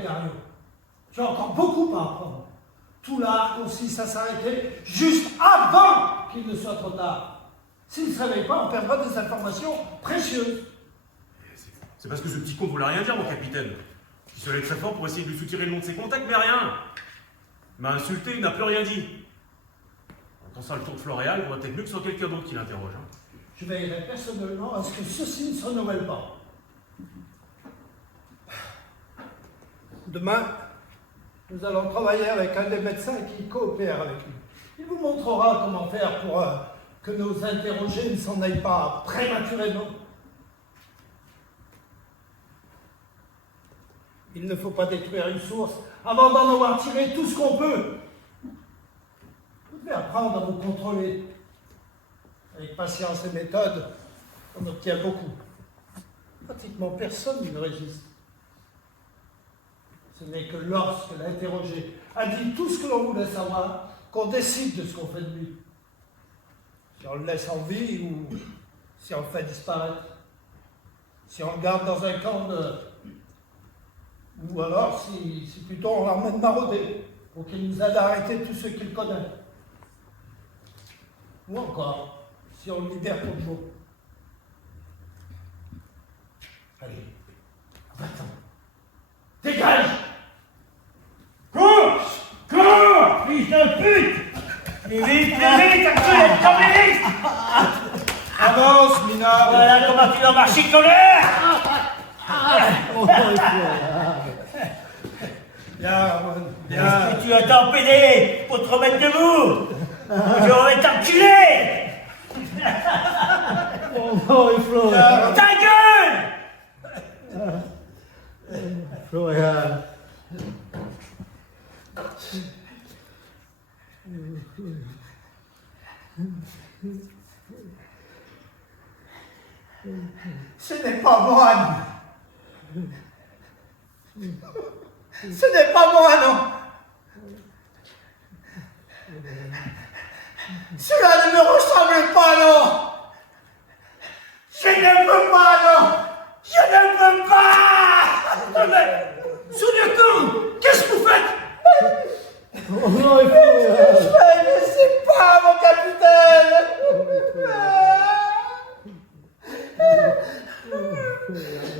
Dario. Tu as encore beaucoup à apprendre. Tout l'art consiste à s'arrêter juste avant qu'il ne soit trop tard. S'il ne se réveille pas, on perdra des informations précieuses. C'est parce que ce petit con ne voulait rien dire, mon capitaine. Il se lève très fort pour essayer de lui soutirer le nom de ses contacts, mais rien. Il m'a insulté, il n'a plus rien dit. Quand ça le tour de Floréal, il faudrait peut-être mieux que ce soit quelqu'un d'autre qui l'interroge. Je veillerai personnellement à ce que ceci ne se renouvelle pas. Demain, nous allons travailler avec un des médecins qui coopère avec nous. Il vous montrera comment faire pour que nos interrogés ne s'en aillent pas prématurément. Il ne faut pas détruire une source avant d'en avoir tiré tout ce qu'on peut. Vous devez apprendre à vous contrôler. Avec patience et méthode, on obtient beaucoup. Pratiquement personne ne résiste. Ce n'est que lorsque l'interrogé a dit tout ce que l'on voulait savoir qu'on décide de ce qu'on fait de lui. Si on le laisse en vie ou si on le fait disparaître. Si on le garde dans un camp de... Ou alors si plutôt on l'emmène marauder pour qu'il nous aide à arrêter tous ceux qu'il connaît. Ou encore, si on le libère pour le jour. Allez, va-t'en. Dégage! Cours! Cours! Fils de pute! Vite, vite, actuel communiste! Avance, minable! Voilà comment tu dois marcher colère! Bien, Ramon, bien. Est-ce que tu attends, PD, pour te remettre debout? Je vais t'enculer! Ta gueule! Florian. Ce n'est pas moi. Ce n'est pas moi, non. Cela ne me ressemble pas, non. Je ne peux pas, non. Je ne peux pas. Mais, sous-lieutenant, qu'est-ce que vous faites? Oh non, il faut... Je ne sais pas, mon capitaine.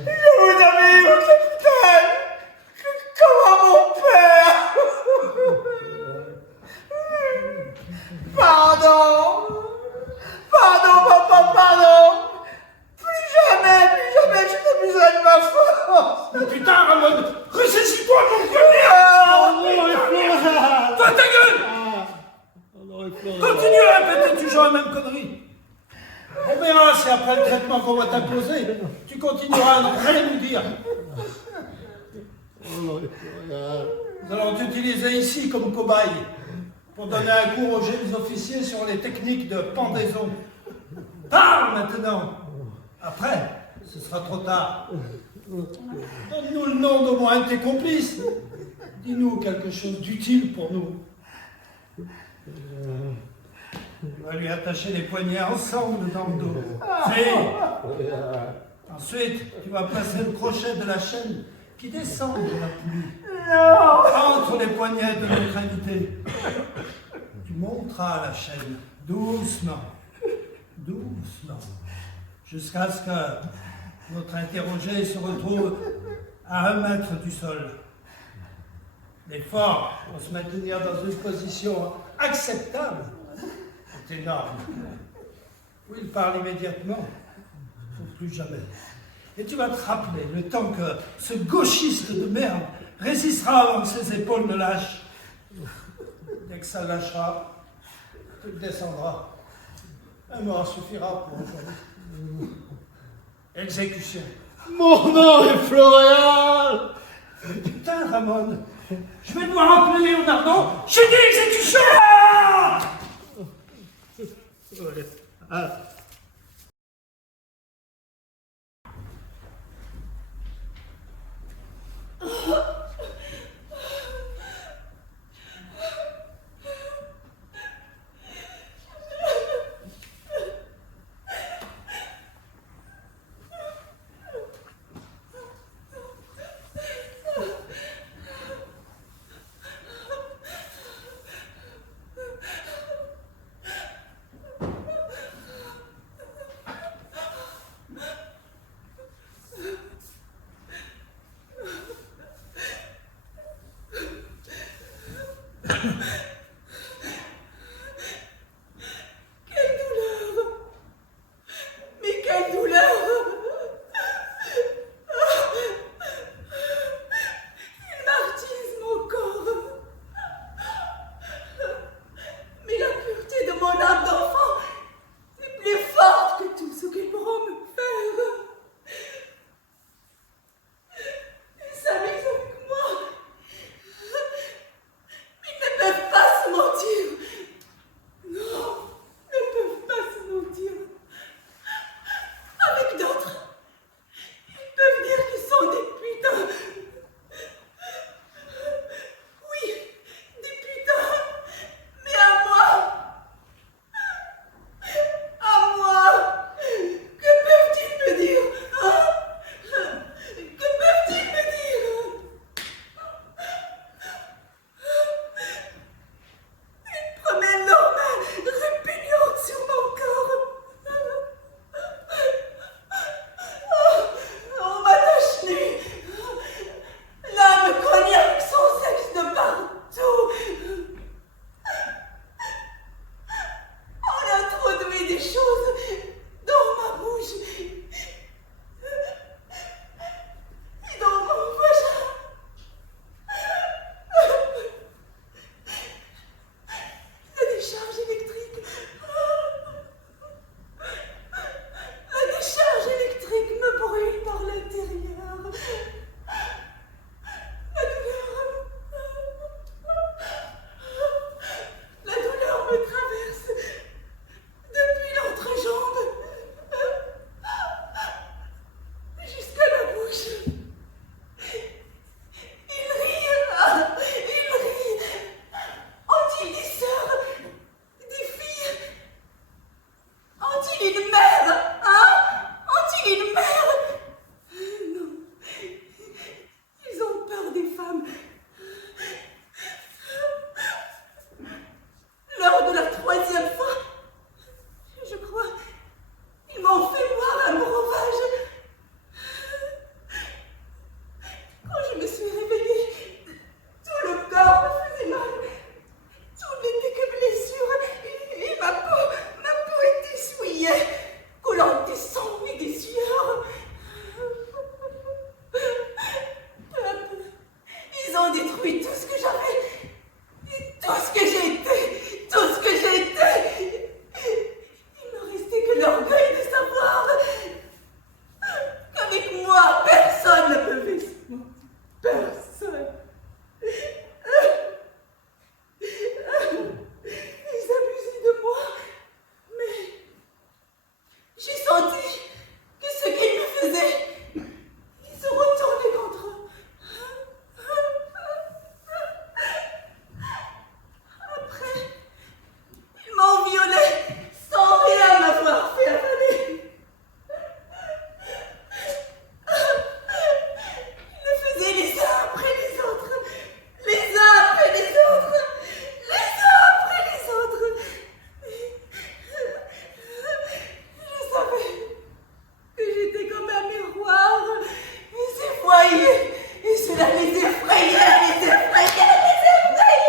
Je vous avais eu, mon capitaine. Comment mon père? Pardon. Pardon, papa, pardon. Plus jamais, je n'ai besoin de ma force. Putain, Ramon, ressaisis-toi, mon gueule. Toi, ta gueule. Continue à répéter toujours la même connerie. On verra si après le traitement qu'on va t'imposer, tu continueras à ne rien nous dire. Nous allons t'utiliser ici comme cobaye pour donner un cours aux jeunes officiers sur les techniques de pendaison. Parle maintenant. Après, ce sera trop tard. Donne-nous le nom d'au moins de tes complices. Dis-nous quelque chose d'utile pour nous. Tu vas lui attacher les poignets ensemble dans le dos. Ensuite, tu vas placer le crochet de la chaîne qui descend de la pluie entre les poignets de notre invité. Tu monteras la chaîne doucement, doucement, jusqu'à ce que notre interrogé se retrouve à 1 mètre du sol. L'effort pour se maintenir dans une position acceptable est énorme. Oui, il parle immédiatement, il ne faut plus jamais. Et tu vas te rappeler le temps que ce gauchiste de merde résistera avant que ses épaules ne lâchent. Dès que ça lâchera, tu descendras. Un mort suffira pour aujourd'hui. Exécution. Mon nom est Florian. Putain, Ramon, je vais devoir appeler Leonardo. J'ai dit exécution. détruit tout ce que j'avais, et tout ce que j'ai été, tout ce que j'ai été. Il me restait que l'orgueil de savoir qu'avec moi, personne ne peut vivre. Personne. Ils abusaient de moi, mais j'ai senti que ce qu'ils me faisaient, ils se retournaient contre eux. Après, ils m'ont violée sans rien m'avoir fait avaler. Ils le faisaient les uns après les autres, les uns après les autres, les uns après les autres. Je savais que j'étais comme un miroir, et ces foyers, et cela les effrayait, les effrayait, les effrayait.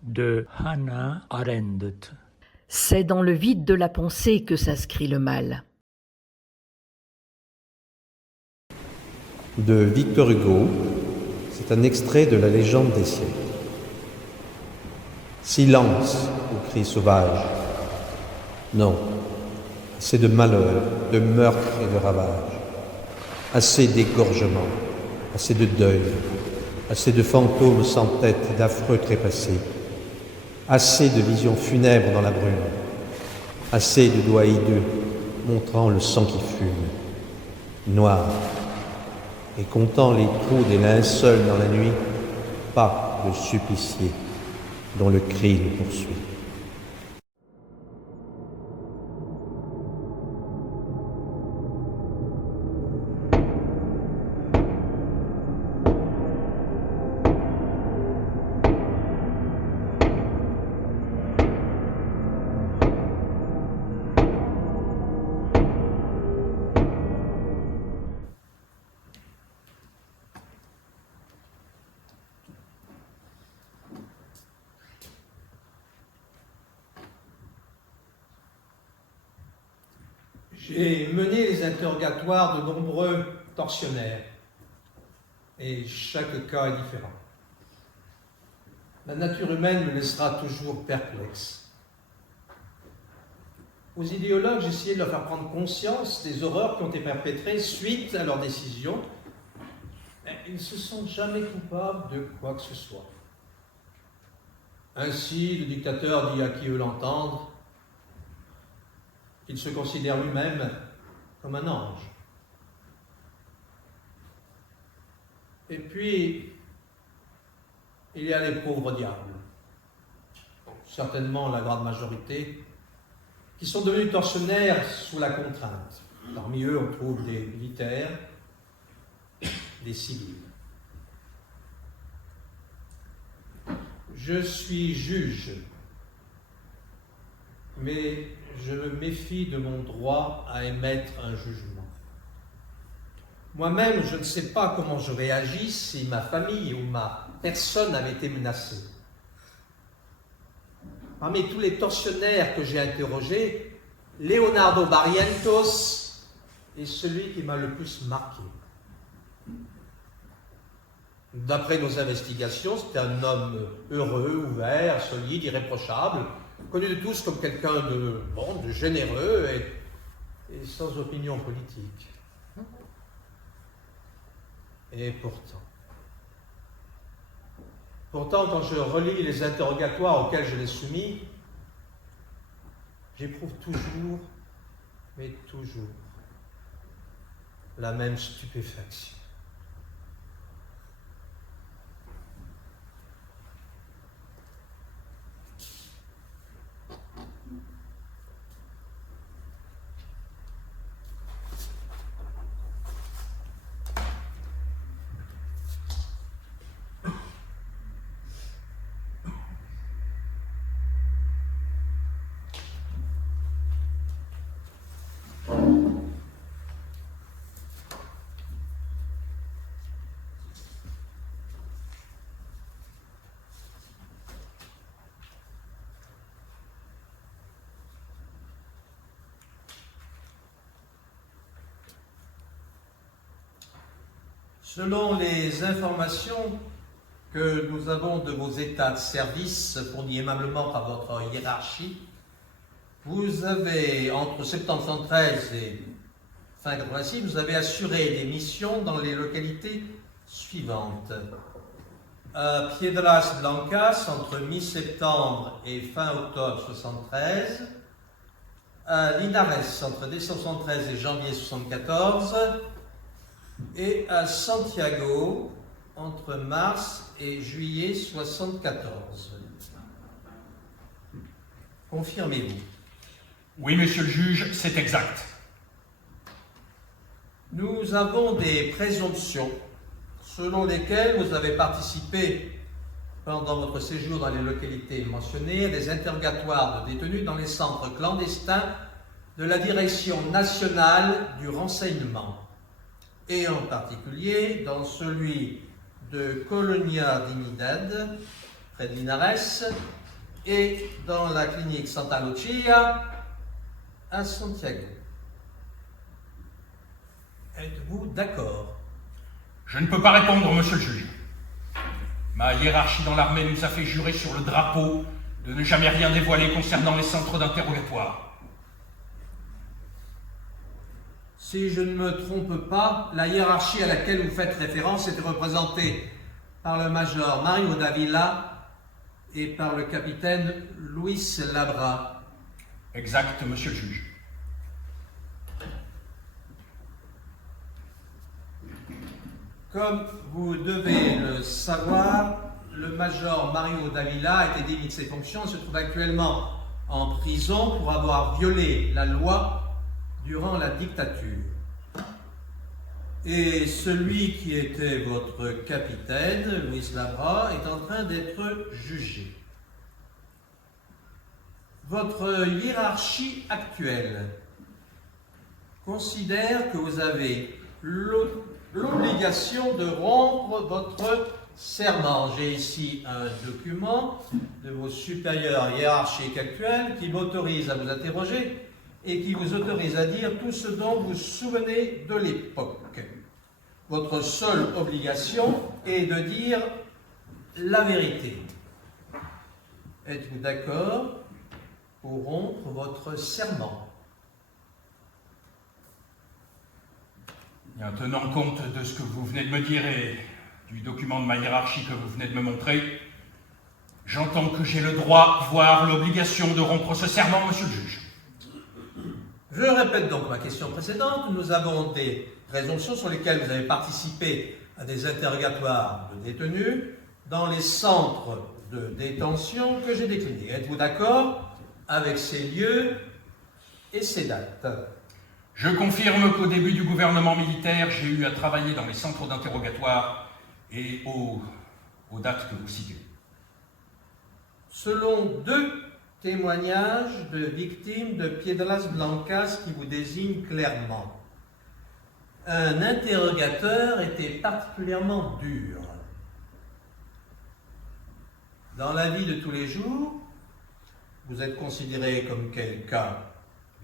De Hannah Arendt. C'est dans le vide de la pensée que s'inscrit le mal. De Victor Hugo, c'est un extrait de la légende des siècles. Silence aux cris sauvages. Non, assez de malheur, de meurtre et de ravage. Assez d'égorgements, assez de deuil, assez de fantômes sans tête et d'affreux trépassés. Assez de visions funèbres dans la brume, assez de doigts hideux montrant le sang qui fume, noir, et comptant les trous des linceuls dans la nuit, pas de supplicié dont le cri nous poursuit. J'ai mené les interrogatoires de nombreux tortionnaires, et chaque cas est différent. La nature humaine me laissera toujours perplexe. Aux idéologues, j'ai essayé de leur faire prendre conscience des horreurs qui ont été perpétrées suite à leurs décisions. Ils ne se sentent jamais coupables de quoi que ce soit. Ainsi, le dictateur dit à qui veut l'entendre qu'il se considère lui-même comme un ange. Et puis, il y a les pauvres diables, certainement la grande majorité, qui sont devenus tortionnaires sous la contrainte. Parmi eux, on trouve des militaires, des civils. Je suis juge, mais je me méfie de mon droit à émettre un jugement. Moi-même, je ne sais pas comment je réagis si ma famille ou ma personne avait été menacée. Parmi tous les tortionnaires que j'ai interrogés, Leonardo Barrientos est celui qui m'a le plus marqué. D'après nos investigations, c'était un homme heureux, ouvert, solide, irréprochable, connu de tous comme quelqu'un de généreux et sans opinion politique. Et pourtant, quand je relis les interrogatoires auxquels je l'ai soumis, j'éprouve toujours, mais toujours, la même stupéfaction. Selon les informations que nous avons de vos états de service fournis aimablement par votre hiérarchie, vous avez, entre septembre 1973 et fin 86, vous avez assuré des missions dans les localités suivantes. À Piedras Blancas, entre mi-septembre et fin octobre 1973, à Linares, entre décembre 1973 et janvier 1974, et à Santiago, entre mars et juillet 1974. Confirmez-vous? Oui, monsieur le juge, c'est exact. Nous avons des présomptions selon lesquelles vous avez participé pendant votre séjour dans les localités mentionnées à des interrogatoires de détenus dans les centres clandestins de la Direction nationale du renseignement, et en particulier dans celui de Colonia Dignidad, près de Linares, et dans la clinique Santa Lucia, à Santiago. Êtes-vous d'accord? Je ne peux pas répondre, monsieur le juge. Ma hiérarchie dans l'armée nous a fait jurer sur le drapeau de ne jamais rien dévoiler concernant les centres d'interrogatoire. Si je ne me trompe pas, la hiérarchie à laquelle vous faites référence était représentée par le major Mario Davila et par le capitaine Luis Labra. Exact, monsieur le juge. Comme vous devez le savoir, le major Mario Davila a été démis de ses fonctions et se trouve actuellement en prison pour avoir violé la loi durant la dictature. Et celui qui était votre capitaine, Luis Labra, est en train d'être jugé. Votre hiérarchie actuelle considère que vous avez l'obligation de rompre votre serment. J'ai ici un document de vos supérieurs hiérarchiques actuels qui m'autorise à vous interroger et qui vous autorise à dire tout ce dont vous vous souvenez de l'époque. Votre seule obligation est de dire la vérité. Êtes-vous d'accord pour rompre votre serment? Bien, tenant compte de ce que vous venez de me dire et du document de ma hiérarchie que vous venez de me montrer, j'entends que j'ai le droit, voire l'obligation de rompre ce serment, monsieur le juge. Je répète donc ma question précédente. Nous avons des présomptions sur lesquelles vous avez participé à des interrogatoires de détenus dans les centres de détention que j'ai déclinés. Êtes-vous d'accord avec ces lieux et ces dates? Je confirme qu'au début du gouvernement militaire, j'ai eu à travailler dans les centres d'interrogatoire et aux dates que vous citez. Selon deux témoignages de victimes de Piedras Blancas qui vous désignent clairement, un interrogateur était particulièrement dur. Dans la vie de tous les jours, vous êtes considéré comme quelqu'un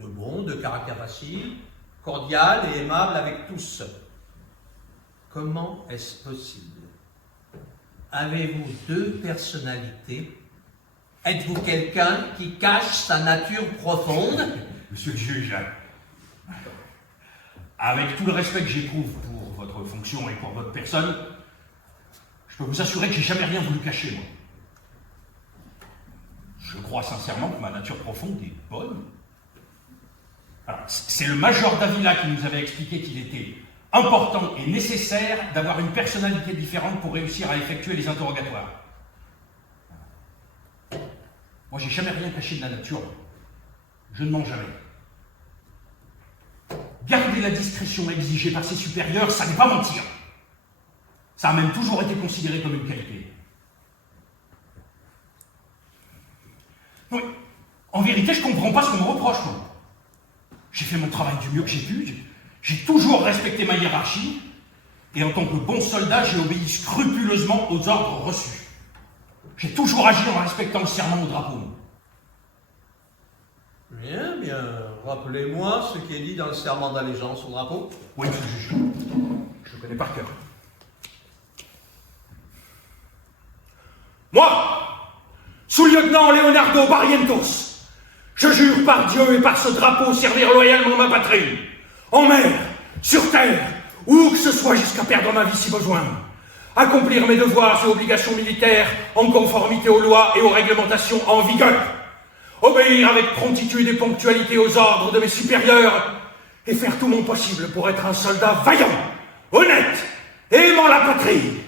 de bon, de caractère facile, cordial et aimable avec tous. Comment est-ce possible? Avez-vous deux personnalités? Êtes-vous quelqu'un qui cache sa nature profonde? Monsieur le juge, avec tout le respect que j'éprouve pour votre fonction et pour votre personne, je peux vous assurer que j'ai jamais rien voulu cacher, moi. Je crois sincèrement que ma nature profonde est bonne. Alors, c'est le major Davila qui nous avait expliqué qu'il était important et nécessaire d'avoir une personnalité différente pour réussir à effectuer les interrogatoires. Moi, j'ai jamais rien caché de la nature. Je ne mens jamais. Garder la discrétion exigée par ses supérieurs, ça n'est pas mentir. Ça a même toujours été considéré comme une qualité. Oui, en vérité, je ne comprends pas ce qu'on me reproche, moi. J'ai fait mon travail du mieux que j'ai pu, j'ai toujours respecté ma hiérarchie, et en tant que bon soldat, j'ai obéi scrupuleusement aux ordres reçus. J'ai toujours agi en respectant le serment au drapeau. Bien, rappelez-moi ce qui est dit dans le serment d'allégeance au drapeau. Oui, monsieur le juge, je le connais par cœur. Moi, sous-lieutenant Leonardo Barrientos, je jure par Dieu et par ce drapeau servir loyalement ma patrie, en mer, sur terre, où que ce soit jusqu'à perdre ma vie si besoin, accomplir mes devoirs et obligations militaires en conformité aux lois et aux réglementations en vigueur, obéir avec promptitude et ponctualité aux ordres de mes supérieurs et faire tout mon possible pour être un soldat vaillant, honnête et aimant la patrie.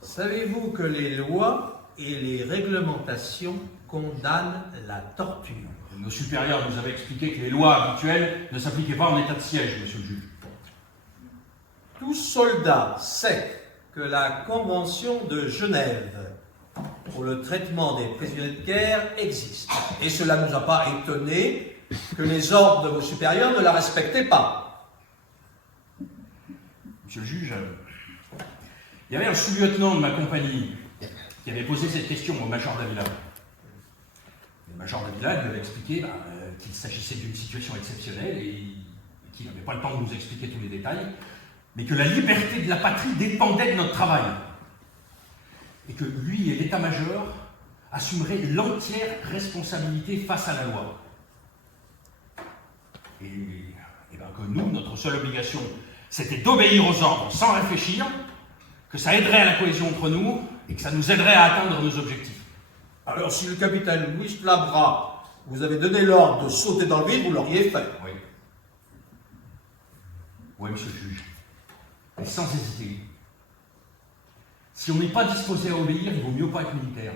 Savez-vous que les lois et les réglementations condamnent la torture? Nos supérieurs nous avaient expliqué que les lois habituelles ne s'appliquaient pas en état de siège, monsieur le juge. Tout soldat sait que la Convention de Genève pour le traitement des prisonniers de guerre existe. Et cela ne nous a pas étonné que les ordres de vos supérieurs ne la respectaient pas. Monsieur le juge, il y avait un sous-lieutenant de ma compagnie qui avait posé cette question au major Davila. Le major Davila lui avait expliqué qu'il s'agissait d'une situation exceptionnelle et qu'il n'avait pas le temps de nous expliquer tous les détails, mais que la liberté de la patrie dépendait de notre travail. Et que lui et l'état-major assumeraient l'entière responsabilité face à la loi. Et que nous, notre seule obligation, c'était d'obéir aux ordres sans réfléchir, que ça aiderait à la cohésion entre nous et que ça nous aiderait à atteindre nos objectifs. Alors si le capitaine Louis Labra vous avait donné l'ordre de sauter dans le vide, vous l'auriez fait. Oui. Oui, monsieur le juge. Et sans hésiter. Si on n'est pas disposé à obéir, il vaut mieux pas être militaire.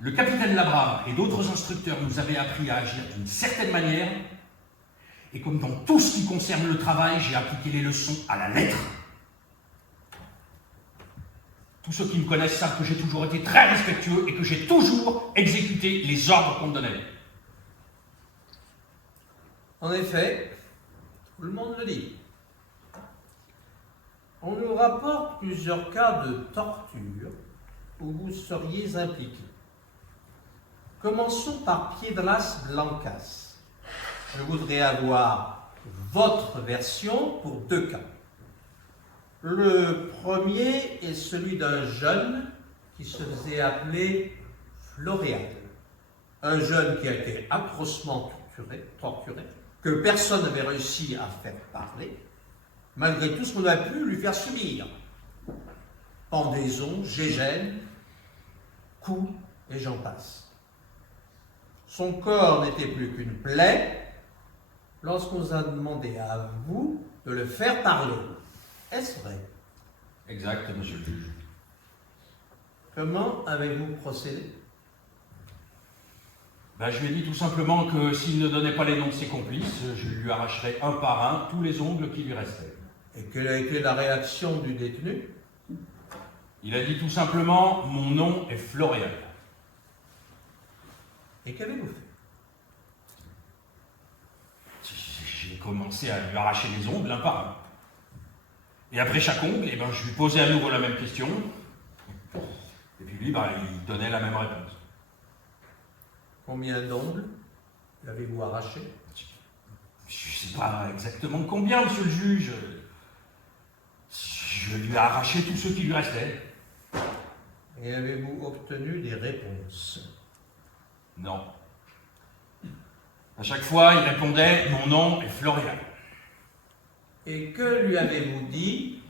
Le capitaine Labra et d'autres instructeurs nous avaient appris à agir d'une certaine manière, et comme dans tout ce qui concerne le travail, j'ai appliqué les leçons à la lettre. Tous ceux qui me connaissent savent que j'ai toujours été très respectueux et que j'ai toujours exécuté les ordres qu'on me donnait. En effet, tout le monde le dit. On nous rapporte plusieurs cas de torture où vous seriez impliqué. Commençons par Piedras Blancas. Je voudrais avoir votre version pour 2 cas. Le premier est celui d'un jeune qui se faisait appeler Floréal. Un jeune qui a été atrocement torturé, que personne n'avait réussi à faire parler, malgré tout ce qu'on a pu lui faire subir. Pendaison, gégène, coups et j'en passe. Son corps n'était plus qu'une plaie lorsqu'on vous a demandé à vous de le faire parler. Est-ce vrai? Exact, monsieur le juge. Comment avez-vous procédé? Je lui ai dit tout simplement que s'il ne donnait pas les noms de ses complices, je lui arracherais un par un tous les ongles qui lui restaient. Et quelle a été la réaction du détenu? Il a dit tout simplement « Mon nom est Floréal ». Et qu'avez-vous fait? J'ai commencé à lui arracher les ongles un par un. Et après chaque ongle, je lui posais à nouveau la même question. Et puis lui, il donnait la même réponse. Combien d'ongles l'avez-vous arraché? Je ne sais pas exactement combien, monsieur le juge. Je lui ai arraché tous ceux qui lui restaient. Et avez-vous obtenu des réponses? Non. À chaque fois, il répondait « Mon nom est Floréal ». Et que lui avez-vous dit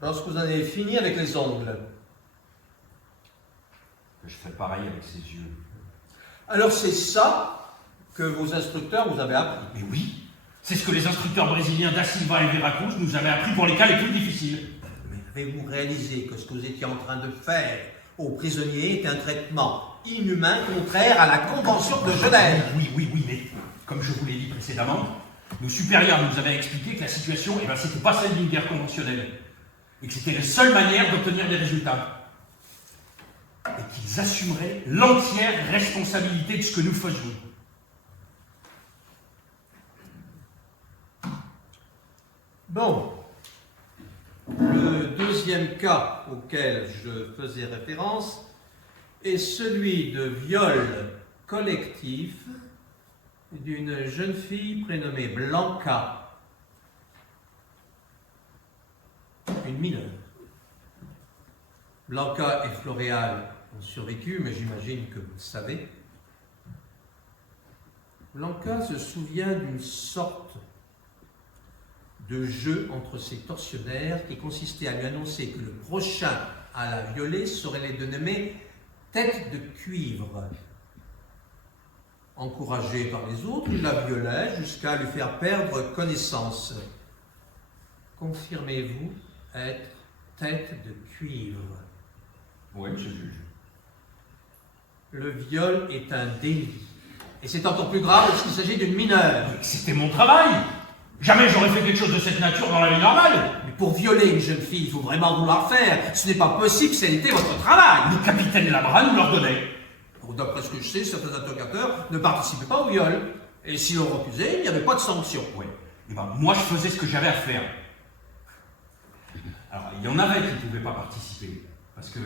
lorsque vous en avez fini avec les ongles? Que je fais pareil avec ses yeux. Alors c'est ça que vos instructeurs vous avaient appris? Mais oui, c'est ce que les instructeurs brésiliens Da Silva et Veracruz nous avaient appris pour les cas les plus difficiles. Mais avez-vous réalisé que ce que vous étiez en train de faire aux prisonniers était un traitement inhumain contraire à la Convention de Genève? Oui, mais comme je vous l'ai dit précédemment, nos supérieurs nous avaient expliqué que la situation, c'était pas celle d'une guerre conventionnelle. Et que c'était la seule manière d'obtenir des résultats. Et qu'ils assumeraient l'entière responsabilité de ce que nous faisions. Bon. Le deuxième cas auquel je faisais référence est celui de viol collectif d'une jeune fille prénommée Blanca, une mineure. Blanca et Floréal ont survécu, mais j'imagine que vous le savez. Blanca se souvient d'une sorte de jeu entre ses tortionnaires qui consistait à lui annoncer que le prochain à la violer serait les dénommé tête de cuivre. Encouragé par les autres, il la violait jusqu'à lui faire perdre connaissance. Confirmez-vous être tête de cuivre? Oui, monsieur le juge. Le viol est un délit. Et c'est encore plus grave lorsqu'il s'agit d'une mineure. C'était mon travail. Jamais j'aurais fait quelque chose de cette nature dans la vie normale. Mais pour violer une jeune fille, il faut vraiment vouloir faire. Ce n'est pas possible, ça a été votre travail. Le capitaine Labra nous l'ordonnait. D'après ce que je sais, certains interrogateurs ne participaient pas au viol. Et si on refusait, il n'y avait pas de sanction. Oui. Et ben, moi, je faisais ce que j'avais à faire. Alors, il y en avait qui ne pouvaient pas participer. Parce que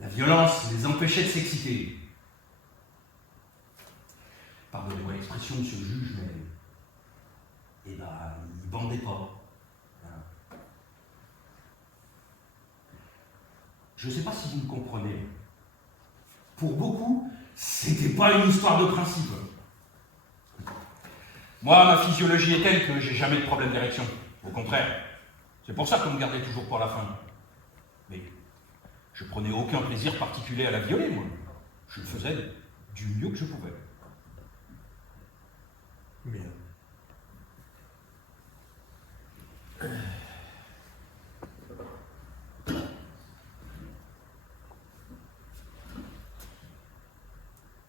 la violence les empêchait de s'exciter. Pardonnez-moi l'expression, monsieur le juge, mais... Eh ben, ils bandaient pas. Voilà. Je ne sais pas si vous me comprenez. Pour beaucoup, c'était pas une histoire de principe. Moi, ma physiologie est telle que j'ai jamais de problème d'érection. Au contraire. C'est pour ça qu'on me gardait toujours pour la fin. Mais je prenais aucun plaisir particulier à la violer, moi. Je le faisais du mieux que je pouvais. Bien.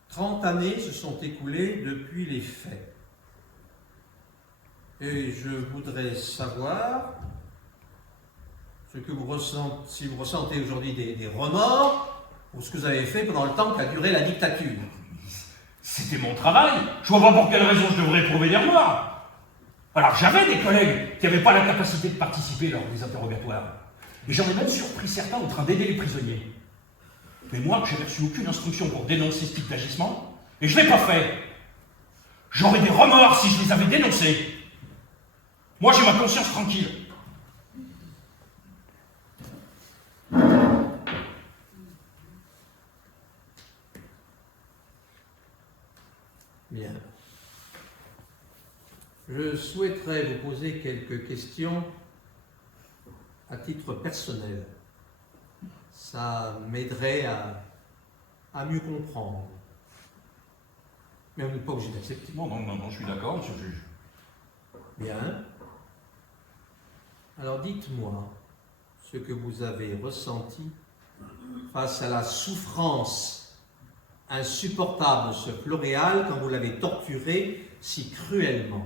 30 années se sont écoulées depuis les faits. Et je voudrais savoir ce que vous ressentez, si vous ressentez aujourd'hui des remords pour ce que vous avez fait pendant le temps qu'a duré la dictature. C'était mon travail. Je vois pas pour quelle raison je devrais éprouver des remords. Alors j'avais des collègues qui n'avaient pas la capacité de participer lors des interrogatoires. Et j'en ai même surpris certains en train d'aider les prisonniers. Mais moi, je n'ai reçu aucune instruction pour dénoncer ce type d'agissement, et je ne l'ai pas fait. J'aurais des remords si je les avais dénoncés. Moi, j'ai ma conscience tranquille. Bien. Je souhaiterais vous poser quelques questions à titre personnel. Ça m'aiderait à mieux comprendre. Mais on n'est pas obligé d'accepter. Non, je suis d'accord, monsieur le juge. Bien. Alors dites-moi ce que vous avez ressenti face à la souffrance insupportable de ce Floréal quand vous l'avez torturé si cruellement.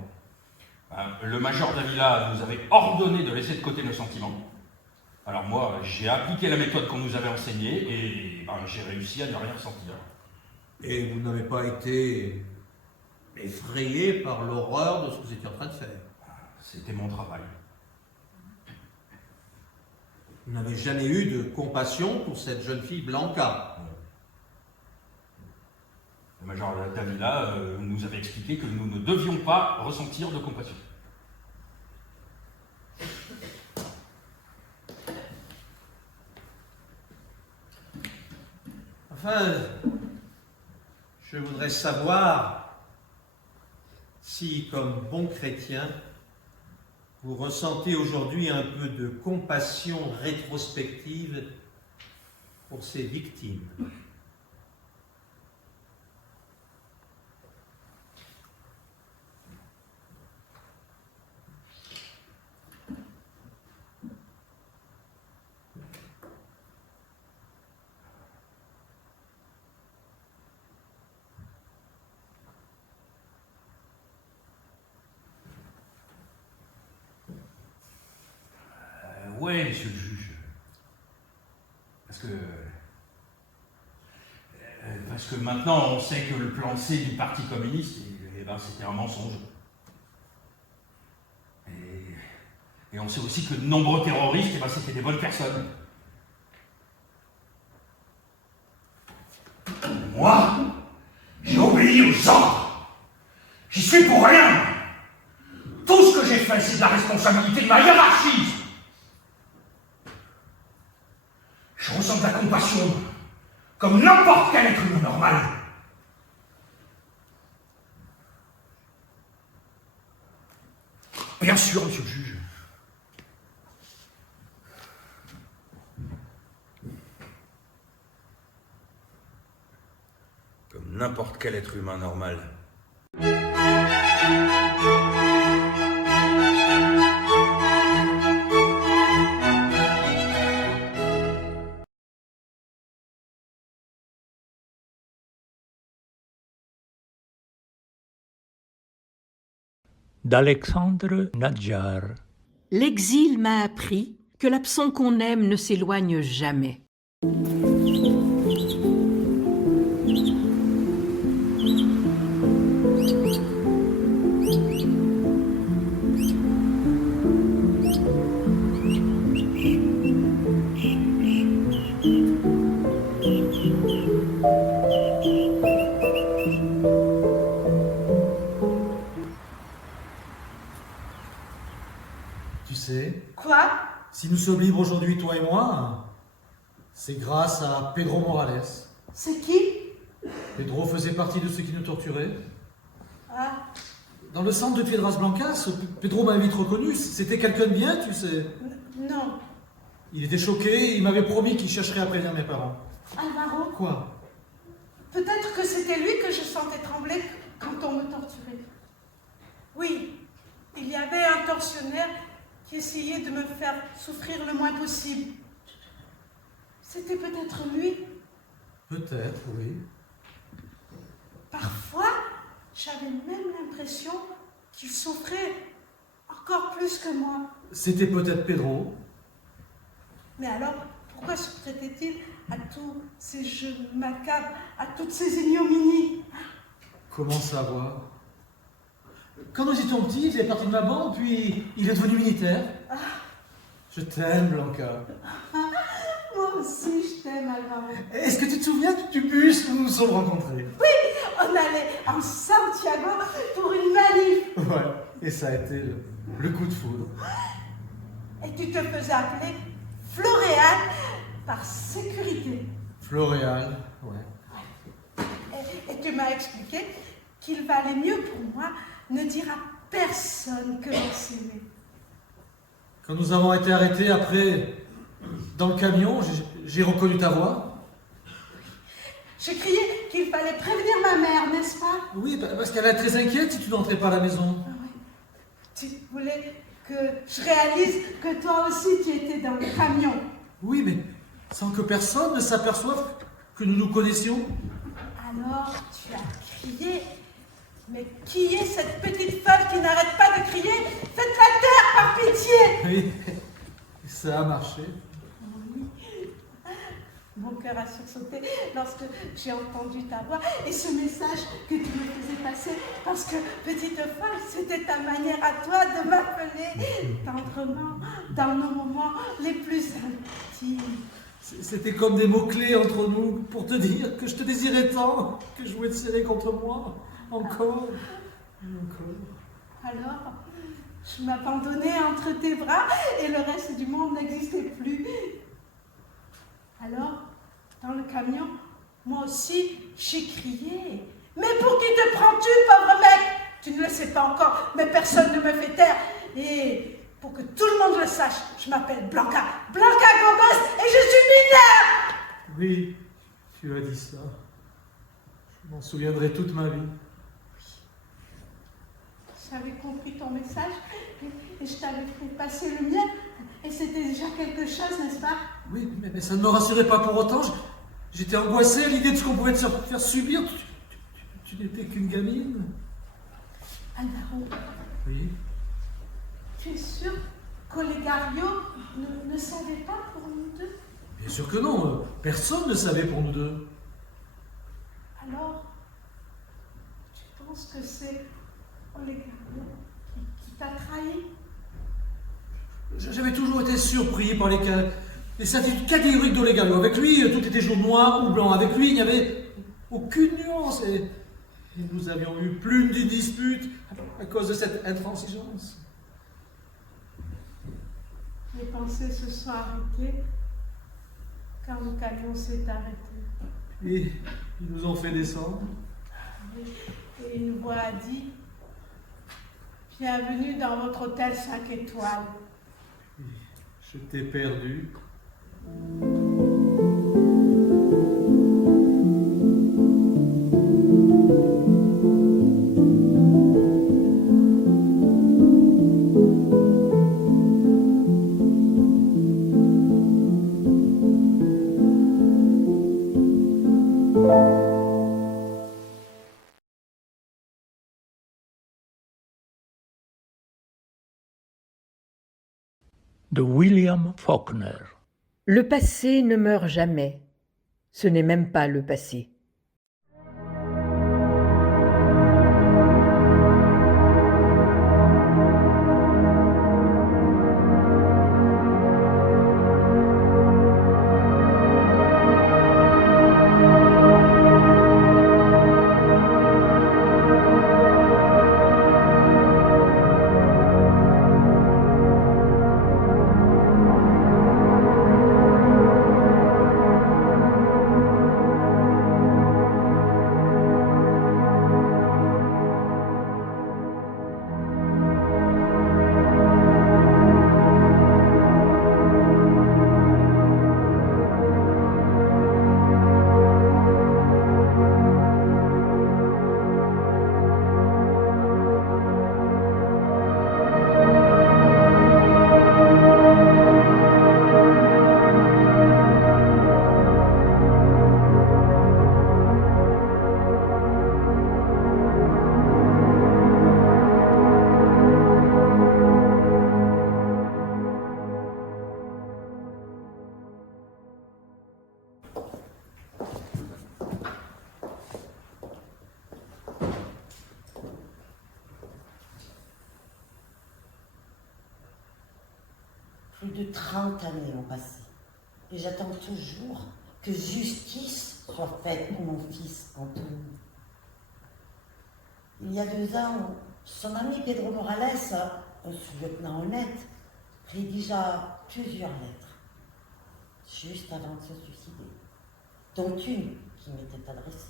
Le major Davila nous avait ordonné de laisser de côté nos sentiments. Alors moi, j'ai appliqué la méthode qu'on nous avait enseignée et j'ai réussi à ne rien ressentir. Et vous n'avez pas été effrayé par l'horreur de ce que vous étiez en train de faire? C'était mon travail. Vous n'avez jamais eu de compassion pour cette jeune fille Blanca? Le major Davila nous avait expliqué que nous ne devions pas ressentir de compassion. Enfin, je voudrais savoir si, comme bon chrétien, vous ressentez aujourd'hui un peu de compassion rétrospective pour ces victimes. Oui, monsieur le juge. Parce que maintenant, on sait que le plan C du Parti communiste, c'était un mensonge. Et on sait aussi que de nombreux terroristes, c'était des bonnes personnes. Moi, j'ai obéi aux ordres. J'y suis pour rien. Tout ce que j'ai fait, c'est de la responsabilité de ma hiérarchie. Je ressens de la compassion, comme n'importe quel être humain normal. Bien sûr, monsieur le juge. Comme n'importe quel être humain normal. d'Alexandre Nadjar. L'exil m'a appris que l'absent qu'on aime ne s'éloigne jamais. Tu sais, Quoi? si nous sommes libres aujourd'hui, toi et moi, c'est grâce à Pedro Morales. C'est qui? Pedro faisait partie de ceux qui nous torturaient. Ah, Dans le centre de Piedras Blancas, Pedro m'a vite reconnu. C'était quelqu'un de bien, tu sais. non. Il était choqué, il m'avait promis qu'il chercherait à prévenir mes parents. Alvaro? Quoi? Peut-être que c'était lui que je sentais trembler quand on me torturait. Oui, il y avait un tortionnaire qui essayait de me faire souffrir le moins possible. C'était peut-être lui. Peut-être, oui. Parfois, j'avais même l'impression qu'il souffrait encore plus que moi. C'était peut-être Pedro. Mais alors, pourquoi se prêtait-il à tous ces jeux macabres, à toutes ces ignominies? Comment savoir? Quand nous étions petits, il faisait partie de ma bande, puis il est devenu militaire. Je t'aime, Blanca. Moi aussi, je t'aime, Alvaro. Est-ce que tu te souviens du bus où nous nous sommes rencontrés? Oui, on allait en Santiago pour une manif. Ouais, et ça a été le coup de foudre. Et tu te faisais appeler Floréal par sécurité. Floréal, ouais. Et tu m'as expliqué qu'il valait mieux pour moi ne dire à personne que l'on s'aimait. Quand nous avons été arrêtés après, dans le camion, j'ai reconnu ta voix. J'ai crié qu'il fallait prévenir ma mère, n'est-ce pas? Oui, parce qu'elle est très inquiète si tu n'entrais pas à la maison. Ah oui. Tu voulais que je réalise que toi aussi tu étais dans le camion. Oui, mais sans que personne ne s'aperçoive que nous nous connaissions. Alors tu as crié. Mais qui est cette petite femme qui n'arrête pas de crier? Faites-la taire, par pitié! Oui, ça a marché. Oui. Mon cœur a sursauté lorsque j'ai entendu ta voix et ce message que tu me faisais passer, parce que, petite femme, c'était ta manière à toi de m'appeler tendrement dans nos moments les plus intimes. C'était comme des mots-clés entre nous pour te dire que je te désirais tant, que je voulais te serrer contre moi. Encore. Alors, je m'abandonnais entre tes bras et le reste du monde n'existait plus. Alors, dans le camion, moi aussi, j'ai crié. Mais pour qui te prends-tu, pauvre mec? Tu ne le sais pas encore, mais personne ne me fait taire. Et pour que tout le monde le sache, je m'appelle Blanca. Blanca Gomez et je suis mineure! Oui, tu as dit ça. Je m'en souviendrai toute ma vie. J'avais compris ton message et je t'avais fait passer le mien. Et c'était déjà quelque chose, n'est-ce pas? Oui, mais ça ne me rassurait pas pour autant. J'étais angoissé à l'idée de ce qu'on pouvait te faire subir. Tu n'étais qu'une gamine. Alvaro. Oui. Tu es sûr qu'Olegario ne savait pas pour nous deux? Bien sûr que non. Personne ne savait pour nous deux. Alors, tu penses que c'est Olégario qui t'a trahi? J'avais toujours été surpris par les certitudes catégoriques d'Olegario. Avec lui, tout était jaune, noir ou blanc. Avec lui, il n'y avait aucune nuance, et nous avions eu plus d'une dispute à cause de cette intransigeance. Les pensées se sont arrêtées quand le camion s'est arrêté. Puis, ils nous ont fait descendre. Et une voix a dit « Bienvenue dans votre hôtel 5 étoiles ». Je t'ai perdu. De William Faulkner. Le passé ne meurt jamais. Ce n'est même pas le passé. Plus de 30 années ont passé et j'attends toujours que justice soit faite pour mon fils Antonio. Il y a 2 ans, son ami Pedro Morales, un sous-lieutenant honnête, rédigea plusieurs lettres, juste avant de se suicider, dont une qui m'était adressée.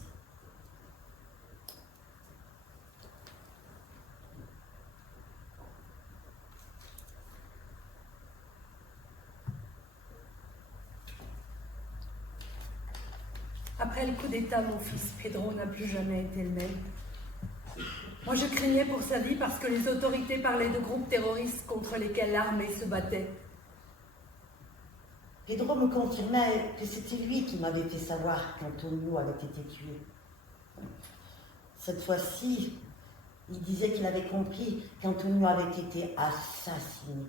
Après le coup d'État, mon fils Pedro n'a plus jamais été le même. Moi, je craignais pour sa vie parce que les autorités parlaient de groupes terroristes contre lesquels l'armée se battait. Pedro me confirmait que c'était lui qui m'avait fait savoir qu'Antonio avait été tué. Cette fois-ci, il disait qu'il avait compris qu'Antonio avait été assassiné.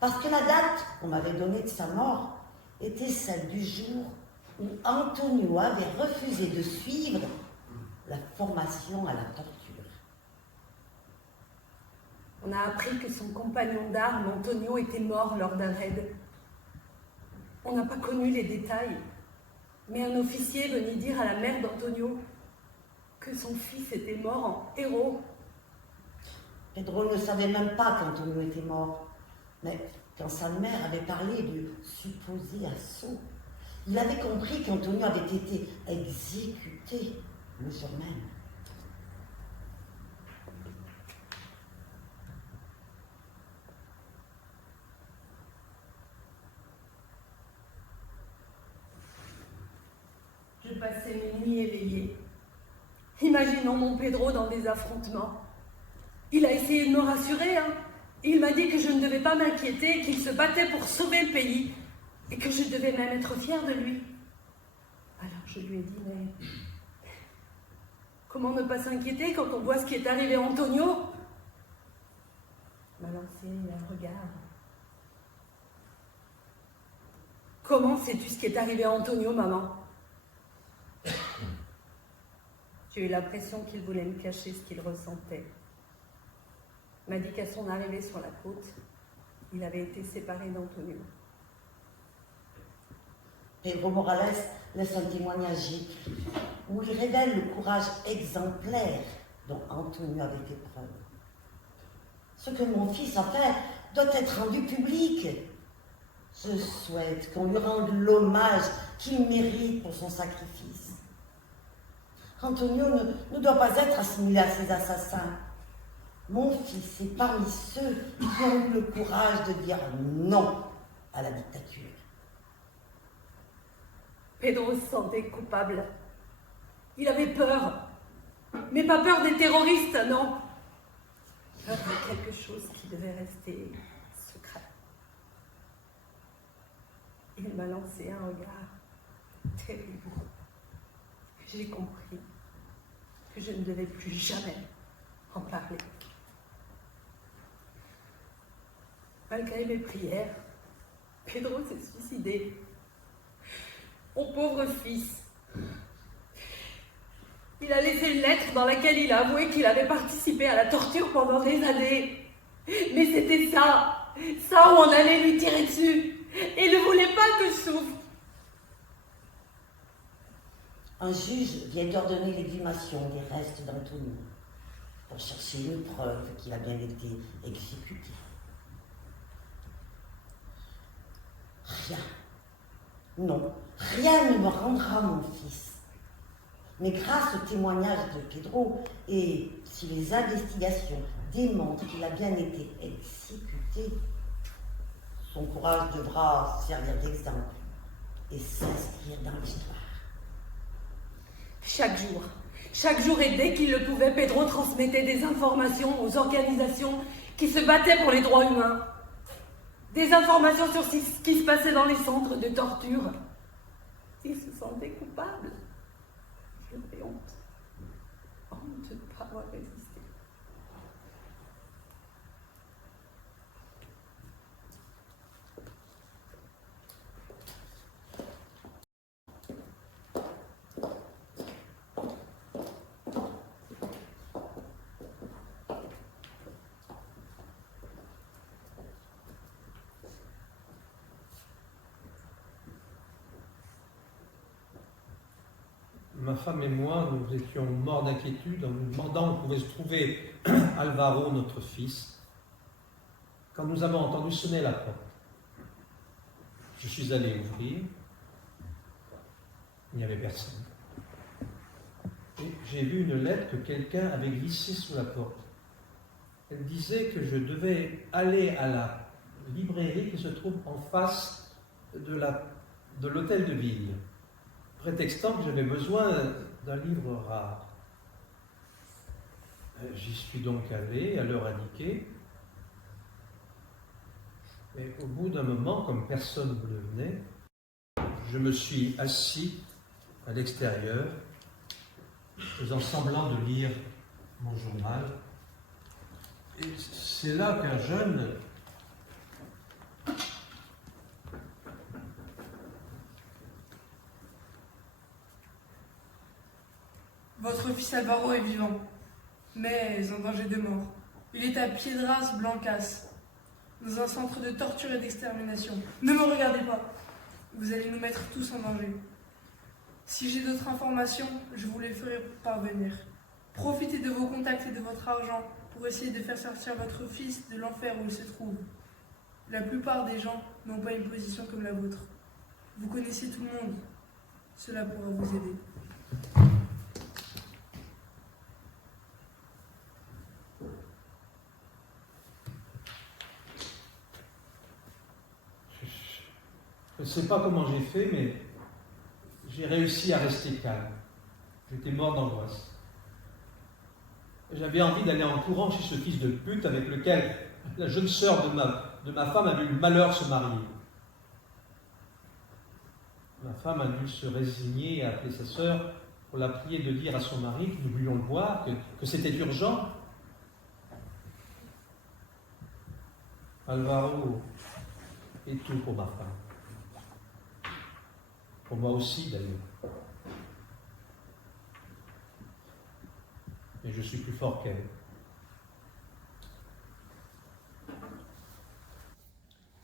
Parce que la date qu'on m'avait donnée de sa mort était celle du jour où Antonio avait refusé de suivre la formation à la torture. On a appris que son compagnon d'armes, Antonio, était mort lors d'un raid. On n'a pas connu les détails, mais un officier venait dire à la mère d'Antonio que son fils était mort en héros. Pedro ne savait même pas qu'Antonio était mort, mais quand sa mère avait parlé du supposé assaut, il avait compris qu'Antonio avait été exécuté le jour même. Je passais mes nuits éveillées. Imaginons mon Pedro dans des affrontements. Il a essayé de me rassurer, hein. Il m'a dit que je ne devais pas m'inquiéter, qu'il se battait pour sauver le pays, et que je devais même être fière de lui. Alors je lui ai dit, mais comment ne pas s'inquiéter quand on voit ce qui est arrivé à Antonio? Il m'a lancé un regard. Comment sais-tu ce qui est arrivé à Antonio, maman? J'ai eu l'impression qu'il voulait me cacher ce qu'il ressentait. Il m'a dit qu'à son arrivée sur la côte, il avait été séparé d'Antonio. Pedro Morales laisse un témoignage écrit. où il révèle le courage exemplaire dont Antonio avait fait preuve. Ce que mon fils a fait doit être rendu public. Je souhaite qu'on lui rende l'hommage qu'il mérite pour son sacrifice. Antonio ne doit pas être assimilé à ces assassins. Mon fils est parmi ceux qui ont eu le courage de dire non à la dictature. Pedro se sentait coupable. Il avait peur. Mais pas peur des terroristes, non. Peur de quelque chose qui devait rester secret. Il m'a lancé un regard terrible. J'ai compris que je ne devais plus jamais en parler. Malgré mes prières, Pedro s'est suicidé. Mon pauvre fils. Il a laissé une lettre dans laquelle il a avoué qu'il avait participé à la torture pendant des années. Mais c'était ça où on allait lui tirer dessus. Et il ne voulait pas que je souffre. Un juge vient d'ordonner l'exhumation des restes d'Antonio pour chercher une preuve qu'il a bien été exécuté. Rien, non, rien ne me rendra mon fils. Mais grâce au témoignage de Pedro, et si les investigations démontrent qu'il a bien été exécuté, son courage devra servir d'exemple et s'inscrire dans l'histoire. Chaque jour et dès qu'il le pouvait, Pedro transmettait des informations aux organisations qui se battaient pour les droits humains. Des informations sur ce qui se passait dans les centres de torture. Il se sentait coupable. J'avais honte. Honte de ne pas avoir résisté. Ma femme et moi, nous étions morts d'inquiétude en nous demandant où pouvait se trouver Alvaro, notre fils, quand nous avons entendu sonner la porte. Je suis allé ouvrir. Il n'y avait personne. Et j'ai vu une lettre que quelqu'un avait glissée sous la porte. Elle disait que je devais aller à la librairie qui se trouve en face de l'hôtel de ville, prétextant que j'avais besoin d'un livre rare. J'y suis donc allé à l'heure indiquée, et au bout d'un moment, comme personne ne venait, je me suis assis à l'extérieur, faisant semblant de lire mon journal, et c'est là qu'un jeune Votre fils Alvaro est vivant, mais en danger de mort. Il est à Piedras Blancas, dans un centre de torture et d'extermination. Ne me regardez pas, vous allez nous mettre tous en danger. Si j'ai d'autres informations, je vous les ferai parvenir. Profitez de vos contacts et de votre argent pour essayer de faire sortir votre fils de l'enfer où il se trouve. La plupart des gens n'ont pas une position comme la vôtre. Vous connaissez tout le monde. Cela pourra vous aider. Je ne sais pas comment j'ai fait, mais j'ai réussi à rester calme. J'étais mort d'angoisse. J'avais envie d'aller en courant chez ce fils de pute avec lequel la jeune sœur de ma femme a eu le malheur de se marier. Ma femme a dû se résigner et appeler sa sœur pour la prier de dire à son mari que nous voulions le voir, que c'était urgent. Alvaro est tout pour ma femme. Pour moi aussi, d'ailleurs. Mais je suis plus fort qu'elle.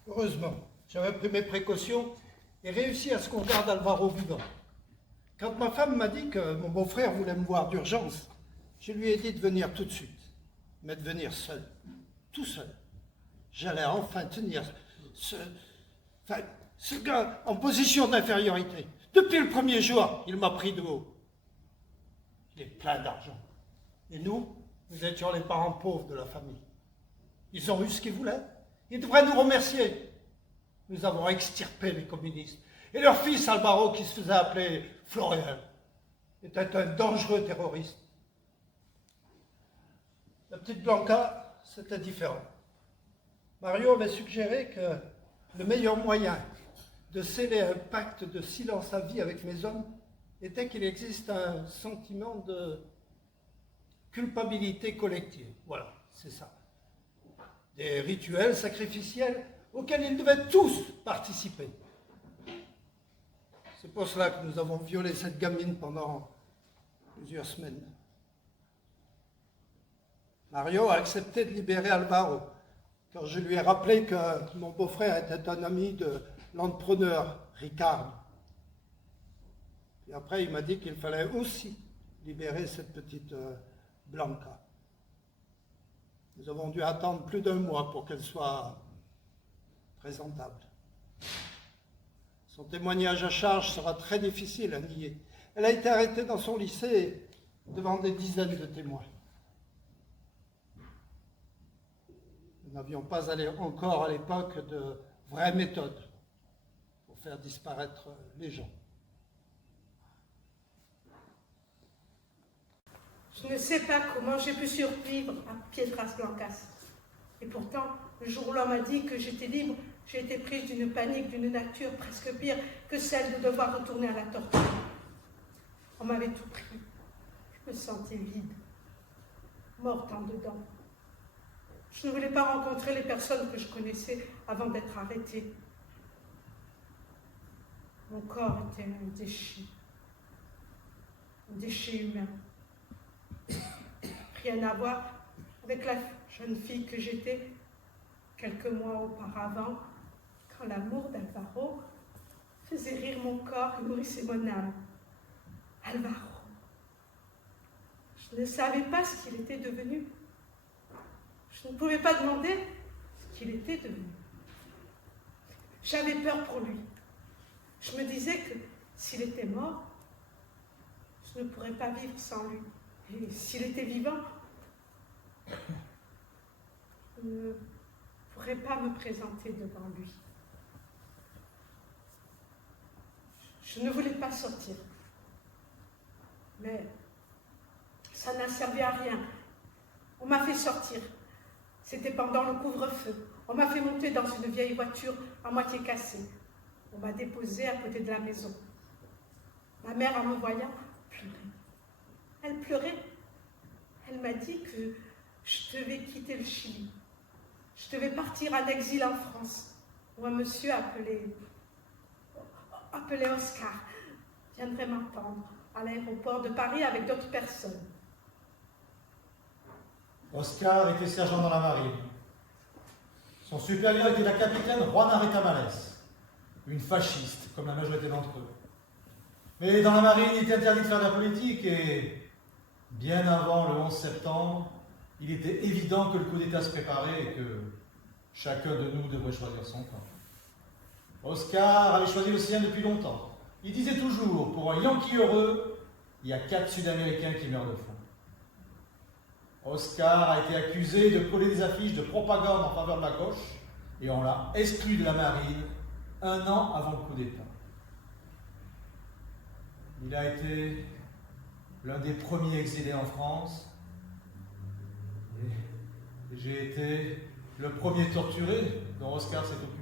Heureusement, j'avais pris mes précautions et réussi à ce qu'on garde Alvaro vivant. Quand ma femme m'a dit que mon beau-frère voulait me voir d'urgence, je lui ai dit de venir tout de suite, mais de venir seul, tout seul. J'allais enfin tenir ce gars en position d'infériorité. Depuis le premier jour, il m'a pris de haut. Il est plein d'argent. Et nous étions les parents pauvres de la famille. Ils ont eu ce qu'ils voulaient. Ils devraient nous remercier. Nous avons extirpé les communistes. Et leur fils Alvaro, qui se faisait appeler Florian, était un dangereux terroriste. La petite Blanca, c'était différent. Mario avait suggéré que le meilleur moyen de sceller un pacte de silence à vie avec mes hommes était qu'il existe un sentiment de culpabilité collective. Voilà, c'est ça. Des rituels sacrificiels auxquels ils devaient tous participer. C'est pour cela que nous avons violé cette gamine pendant plusieurs semaines. Mario a accepté de libérer Alvaro quand je lui ai rappelé que mon beau-frère était un ami de l'entrepreneur Ricardo. Et après, il m'a dit qu'il fallait aussi libérer cette petite Blanca. Nous avons dû attendre plus d'1 mois pour qu'elle soit présentable. Son témoignage à charge sera très difficile à nier. Elle a été arrêtée dans son lycée devant des dizaines de témoins. Nous n'avions pas encore à l'époque de vraies méthodes pour faire disparaître les gens. Je ne sais pas comment j'ai pu survivre à Piedras Blancas. Et pourtant, le jour où l'on m'a dit que j'étais libre, j'ai été prise d'une panique d'une nature presque pire que celle de devoir retourner à la torture. On m'avait tout pris. Je me sentais vide, morte en dedans. Je ne voulais pas rencontrer les personnes que je connaissais avant d'être arrêtée. Mon corps était un déchet humain. Rien à voir avec la jeune fille que j'étais quelques mois auparavant, quand l'amour d'Alvaro faisait rire mon corps et nourrissait mon âme. Alvaro. Je ne savais pas ce qu'il était devenu. Je ne pouvais pas demander ce qu'il était devenu. J'avais peur pour lui. Je me disais que s'il était mort, je ne pourrais pas vivre sans lui. Et s'il était vivant, je ne pourrais pas me présenter devant lui. Je ne voulais pas sortir. Mais ça n'a servi à rien. On m'a fait sortir. C'était pendant le couvre-feu. On m'a fait monter dans une vieille voiture à moitié cassée. On m'a déposée à côté de la maison. Ma mère, en me voyant, pleurait. Elle pleurait. Elle m'a dit que je devais quitter le Chili. Je devais partir en exil en France, où un monsieur appelé Oscar viendrait m'attendre à l'aéroport de Paris avec d'autres personnes. Oscar était sergent dans la marine. Son supérieur était la capitaine Juana Retamales, une fasciste, comme la majorité d'entre eux. Mais dans la marine, il était interdit de faire de la politique et, bien avant le 11 septembre, il était évident que le coup d'État se préparait et que chacun de nous devrait choisir son camp. Oscar avait choisi le sien depuis longtemps. Il disait toujours, pour un Yankee heureux, il y a 4 Sud-Américains qui meurent de faim. Oscar a été accusé de coller des affiches de propagande en faveur de la gauche et on l'a exclu de la marine 1 an avant le coup d'État. Il a été l'un des premiers exilés en France et j'ai été le premier torturé dont Oscar s'est occupé.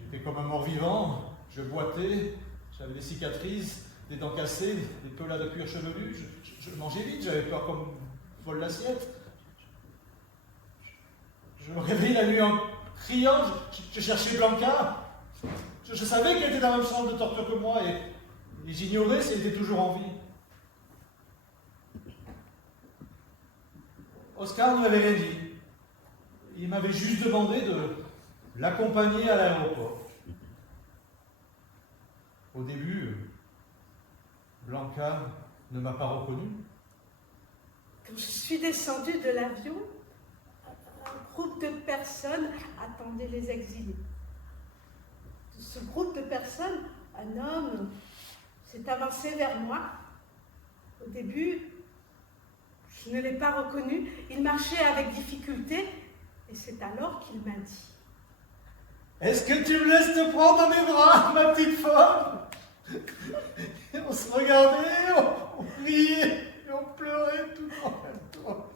J'étais comme un mort-vivant, je boitais, j'avais des cicatrices, des dents cassées, des pelats de cuir chevelu, je mangeais vite, j'avais peur comme folle l'assiette. Je me réveillais la nuit en criant, je cherchais Blanca. Je savais qu'elle était dans la même chambre de torture que moi et j'ignorais si elle était toujours en vie. Oscar ne m'avait rien dit. Il m'avait juste demandé de l'accompagner à l'aéroport. Au début, Blanca ne m'a pas reconnu. Quand je suis descendue de l'avion, un groupe de personnes attendait les exilés. De ce groupe de personnes, un homme s'est avancé vers moi. Au début, je ne l'ai pas reconnu. Il marchait avec difficulté et c'est alors qu'il m'a dit: Est-ce que tu me laisses te prendre dans mes bras, ma petite femme? Et on se regardait, on riait et on pleurait tout en même temps.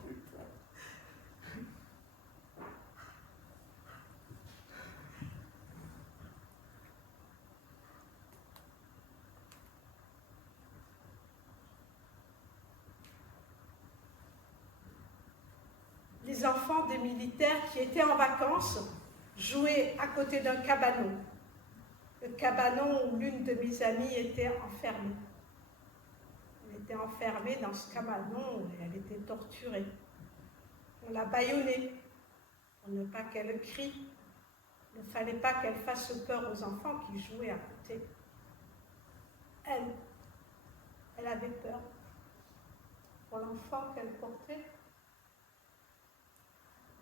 Les enfants des militaires qui étaient en vacances jouaient à côté d'un cabanon. Le cabanon où l'une de mes amies était enfermée. Elle était enfermée dans ce cabanon et elle était torturée. On l'a bâillonnée pour ne pas qu'elle crie. Il ne fallait pas qu'elle fasse peur aux enfants qui jouaient à côté. Elle avait peur pour l'enfant qu'elle portait.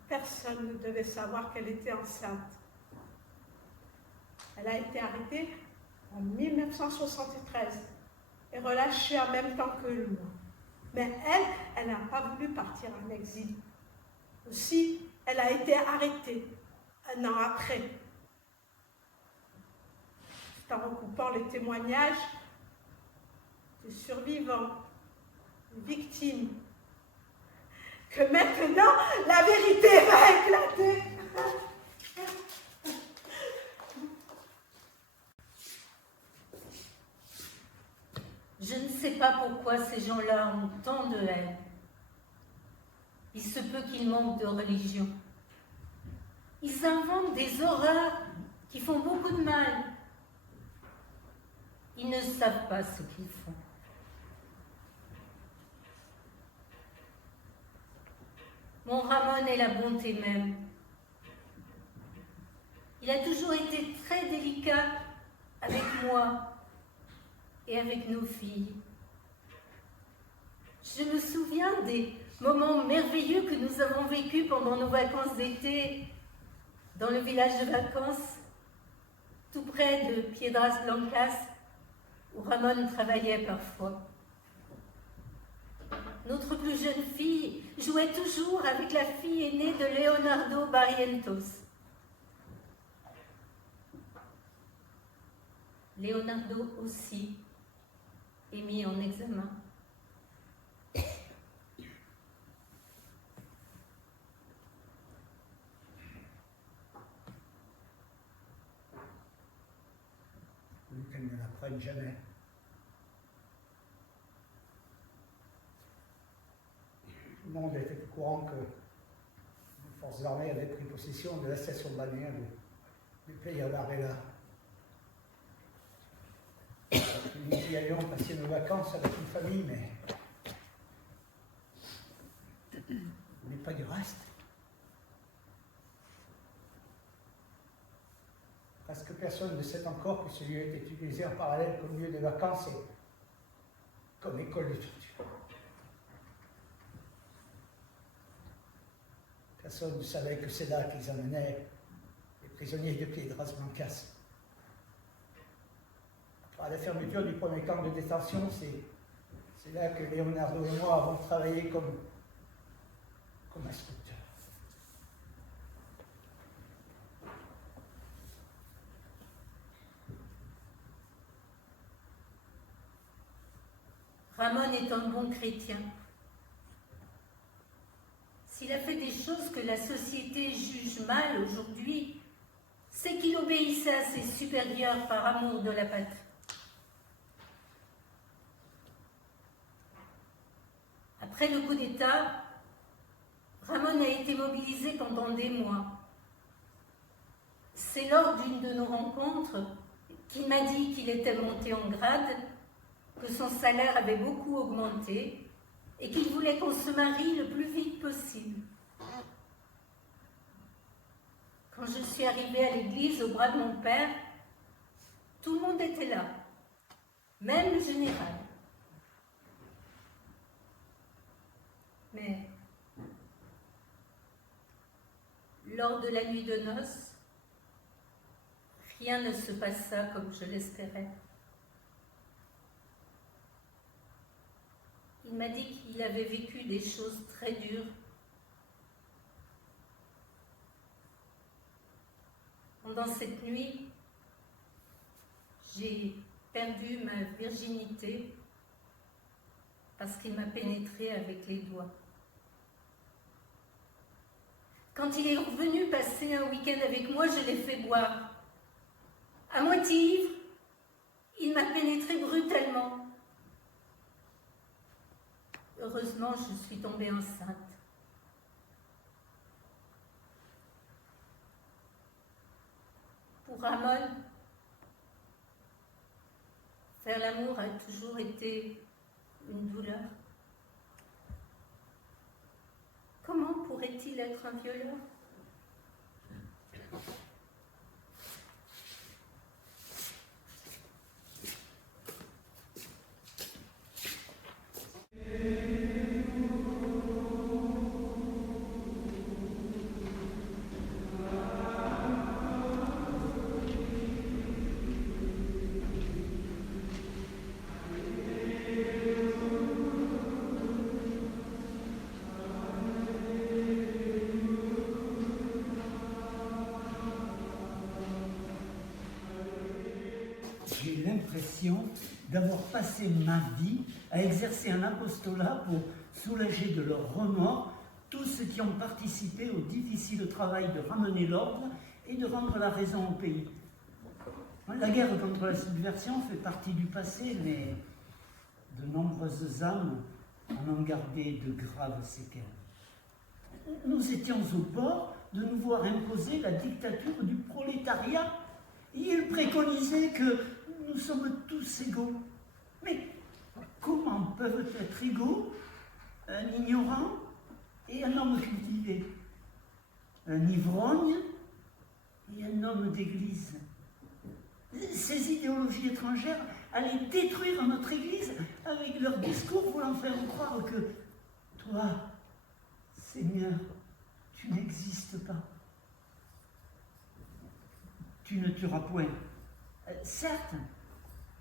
Personne ne devait savoir qu'elle était enceinte. Elle a été arrêtée en 1973 et relâchée en même temps que moi. Mais elle n'a pas voulu partir en exil. Aussi, elle a été arrêtée un an après. C'est en recoupant les témoignages des survivants, des victimes, que maintenant la vérité va éclater. Je ne sais pas pourquoi ces gens-là ont tant de haine. Il se peut qu'ils manquent de religion. Ils inventent des horreurs qui font beaucoup de mal. Ils ne savent pas ce qu'ils font. Mon Ramon est la bonté même. Il a toujours été très délicat avec moi et avec nos filles. Je me souviens des moments merveilleux que nous avons vécus pendant nos vacances d'été dans le village de vacances, tout près de Piedras Blancas, où Ramon travaillait parfois. Notre plus jeune fille jouait toujours avec la fille aînée de Leonardo Barrientos. Leonardo aussi est mis en examen. Qu'elle ne l'apprenne jamais. Tout le monde était au courant que les forces armées avaient pris possession de la station balnéaire du Playa d'Arbela. Nous y allions passer nos vacances avec une famille, mais pas du reste. Presque personne ne sait encore que ce lieu est utilisé en parallèle comme lieu de vacances et comme école de torture. Personne ne savait que c'est là qu'ils amenaient les prisonniers de Piedras Blancas. Après la fermeture du premier camp de détention, c'est là que Leonardo et moi avons travaillé comme instructeurs. Ramon est un bon chrétien. S'il a fait des choses que la société juge mal aujourd'hui, c'est qu'il obéissait à ses supérieurs par amour de la patrie. Après le coup d'État, Ramon a été mobilisé pendant des mois. C'est lors d'une de nos rencontres qu'il m'a dit qu'il était monté en grade, que son salaire avait beaucoup augmenté et qu'il voulait qu'on se marie le plus vite possible. Quand je suis arrivée à l'église au bras de mon père, tout le monde était là, même le général. lors de la nuit de noces, rien ne se passa comme je l'espérais. Il m'a dit qu'il avait vécu des choses très dures. Pendant cette nuit, j'ai perdu ma virginité parce qu'il m'a pénétrée avec les doigts. Quand il est revenu passer un week-end avec moi, je l'ai fait boire. À moitié ivre, il m'a pénétrée brutalement. Heureusement, je suis tombée enceinte. Pour Ramon, faire l'amour a toujours été une douleur. Comment pourrait-il être un violeur? J'ai l'impression d'avoir passé ma vie à exercer un apostolat pour soulager de leur remords tous ceux qui ont participé au difficile travail de ramener l'ordre et de rendre la raison au pays. La guerre contre la subversion fait partie du passé, mais de nombreuses âmes en ont gardé de graves séquelles. Nous étions au bord de nous voir imposer la dictature du prolétariat. Il préconisait que nous sommes tous égaux. Mais comment peuvent être égaux un ignorant et un homme cultivé, un ivrogne et un homme d'église? Ces idéologies étrangères allaient détruire notre Église avec leurs discours voulant faire croire que toi, Seigneur, tu n'existes pas. Tu ne tueras point. Certes,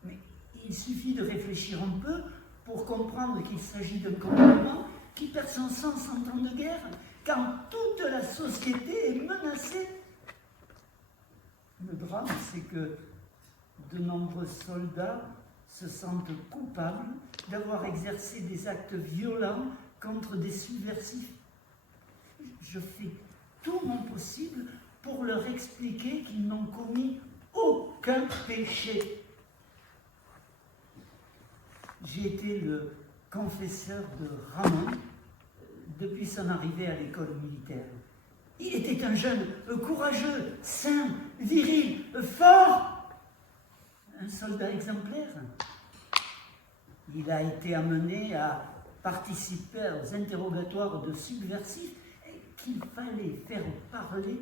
mais il suffit de réfléchir un peu pour comprendre qu'il s'agit d'un commandement qui perd son sens en temps de guerre, quand toute la société est menacée. Le drame, c'est que de nombreux soldats se sentent coupables d'avoir exercé des actes violents contre des subversifs. Je fais tout mon possible pour leur expliquer qu'ils n'ont commis aucun péché. J'ai été le confesseur de Ramon depuis son arrivée à l'école militaire. Il était un jeune courageux, sain, viril, fort, un soldat exemplaire. Il a été amené à participer aux interrogatoires de subversifs qu'il fallait faire parler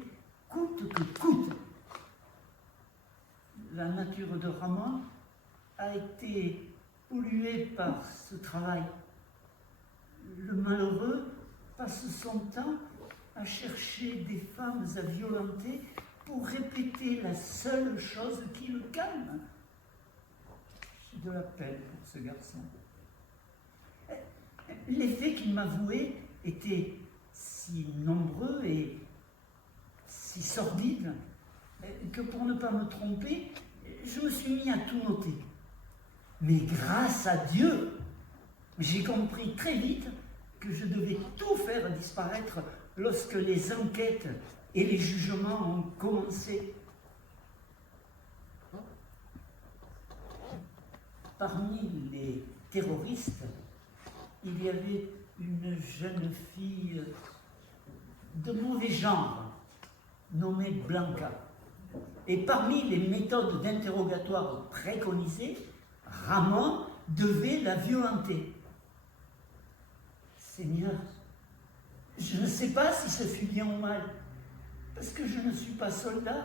coûte que coûte. La nature de Ramon a été polluée par ce travail. Le malheureux passe son temps à chercher des femmes à violenter pour répéter la seule chose qui le calme. J'ai de la peine pour ce garçon. Les faits qu'il m'avouait étaient si nombreux et si sordides que pour ne pas me tromper, je me suis mis à tout noter. Mais grâce à Dieu, j'ai compris très vite que je devais tout faire disparaître lorsque les enquêtes et les jugements ont commencé. Parmi les terroristes, il y avait une jeune fille de mauvais genre, nommée Blanca. Et parmi les méthodes d'interrogatoire préconisées, Ramon devait la violenter. Seigneur, je ne sais pas si ce fut bien ou mal, parce que je ne suis pas soldat,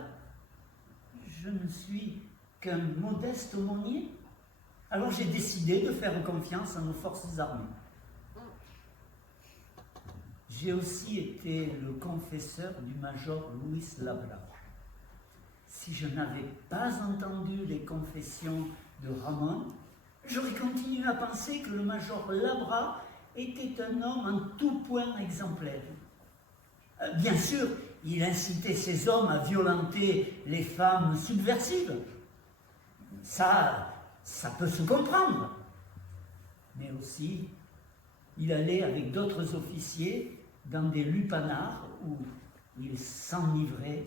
je ne suis qu'un modeste aumônier. Alors j'ai décidé de faire confiance à nos forces armées. j'ai aussi été le confesseur du major Luis Labra. Si je n'avais pas entendu les confessions de Ramon, j'aurais continué à penser que le major Labra était un homme en tout point exemplaire. Bien sûr, il incitait ses hommes à violenter les femmes subversives. Ça peut se comprendre. Mais aussi, il allait avec d'autres officiers dans des lupanards où il s'enivrait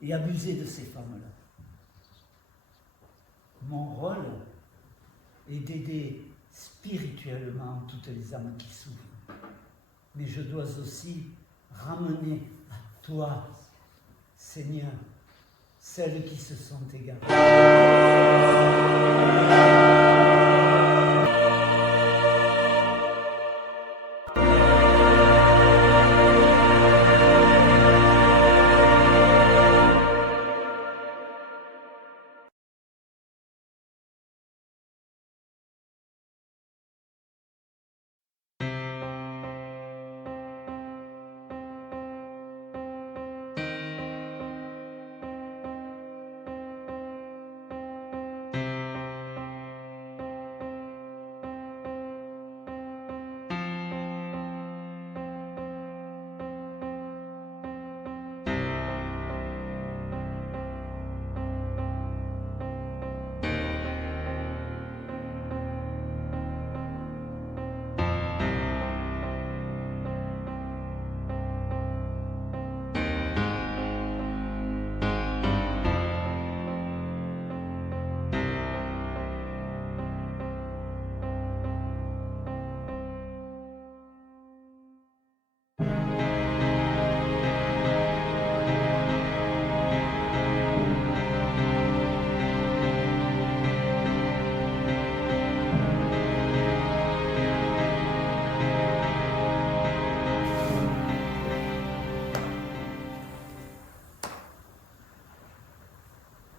et abusait de ces femmes-là. Mon rôle est d'aider spirituellement toutes les âmes qui souffrent. Mais je dois aussi ramener à toi, Seigneur, celles qui se sont égarées.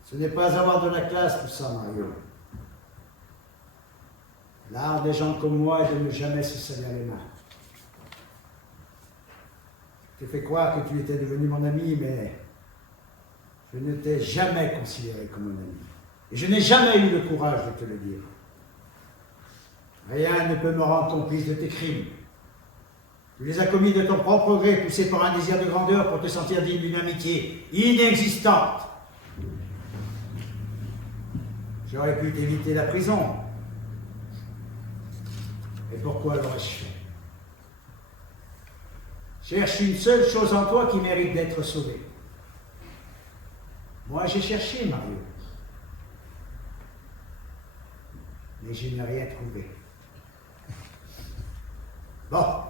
Ce n'est pas avoir de la classe tout ça, Mario. L'art des gens comme moi est de ne jamais se salir les mains. Je t'ai fait croire que tu étais devenu mon ami, mais je ne t'ai jamais considéré comme mon ami. Et je n'ai jamais eu le courage de te le dire. Rien ne peut me rendre complice de tes crimes. Tu les as commis de ton propre gré, poussé par un désir de grandeur pour te sentir digne d'une amitié inexistante. J'aurais pu t'éviter la prison. Et pourquoi l'aurais-je fait? Cherche une seule chose en toi qui mérite d'être sauvée. Moi, j'ai cherché, Mario. Mais je n'ai rien trouvé. Bon.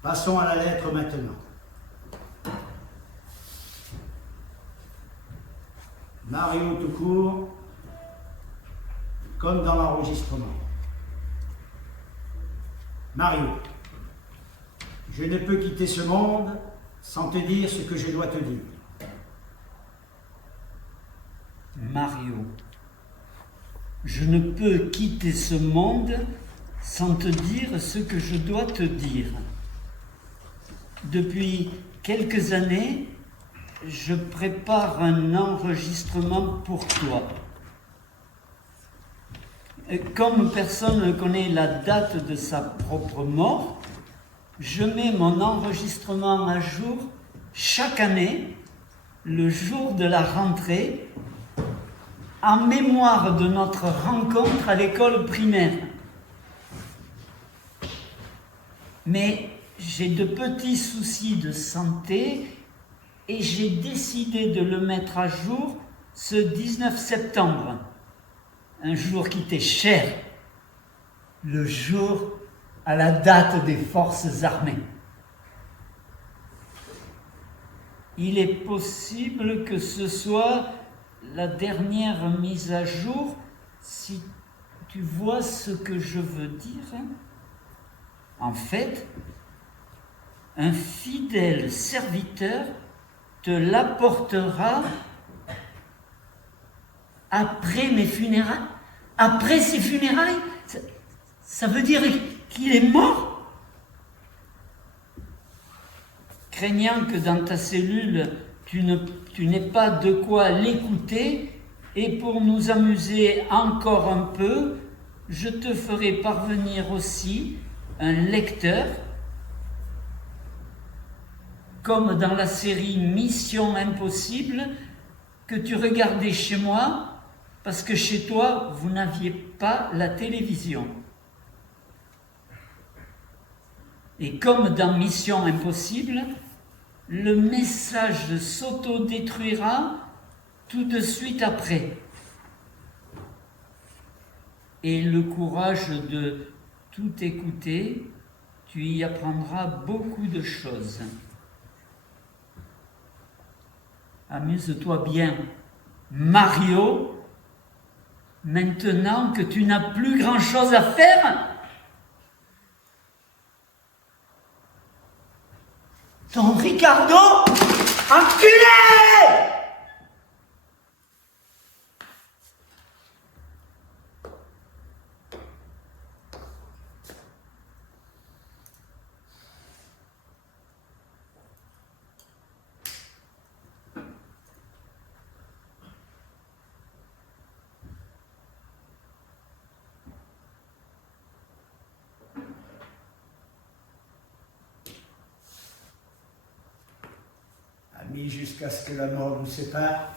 Passons à la lettre maintenant. Mario tout court, comme dans l'enregistrement. Mario, je ne peux quitter ce monde sans te dire ce que je dois te dire. Mario, je ne peux quitter ce monde sans te dire ce que je dois te dire. Depuis quelques années, je prépare un enregistrement pour toi. Comme personne ne connaît la date de sa propre mort, je mets mon enregistrement à jour chaque année, le jour de la rentrée, en mémoire de notre rencontre à l'école primaire. Mais j'ai de petits soucis de santé et j'ai décidé de le mettre à jour ce 19 septembre, un jour qui t'est cher, le jour à la date des forces armées. Il est possible que ce soit la dernière mise à jour, si tu vois ce que je veux dire. En fait, un fidèle serviteur te l'apportera après mes funérailles. Après ses funérailles, ça veut dire qu'il est mort? craignant que dans ta cellule tu n'aies pas de quoi l'écouter, et pour nous amuser encore un peu, je te ferai parvenir aussi un lecteur, comme dans la série Mission Impossible que tu regardais chez moi, parce que chez toi, vous n'aviez pas la télévision. Et comme dans Mission Impossible, le message s'autodétruira tout de suite après. Et le courage de tout écouter, tu y apprendras beaucoup de choses. Amuse-toi bien, Mario, maintenant que tu n'as plus grand-chose à faire. Don Ricardo, enculé! Amis, jusqu'à ce que la mort nous sépare,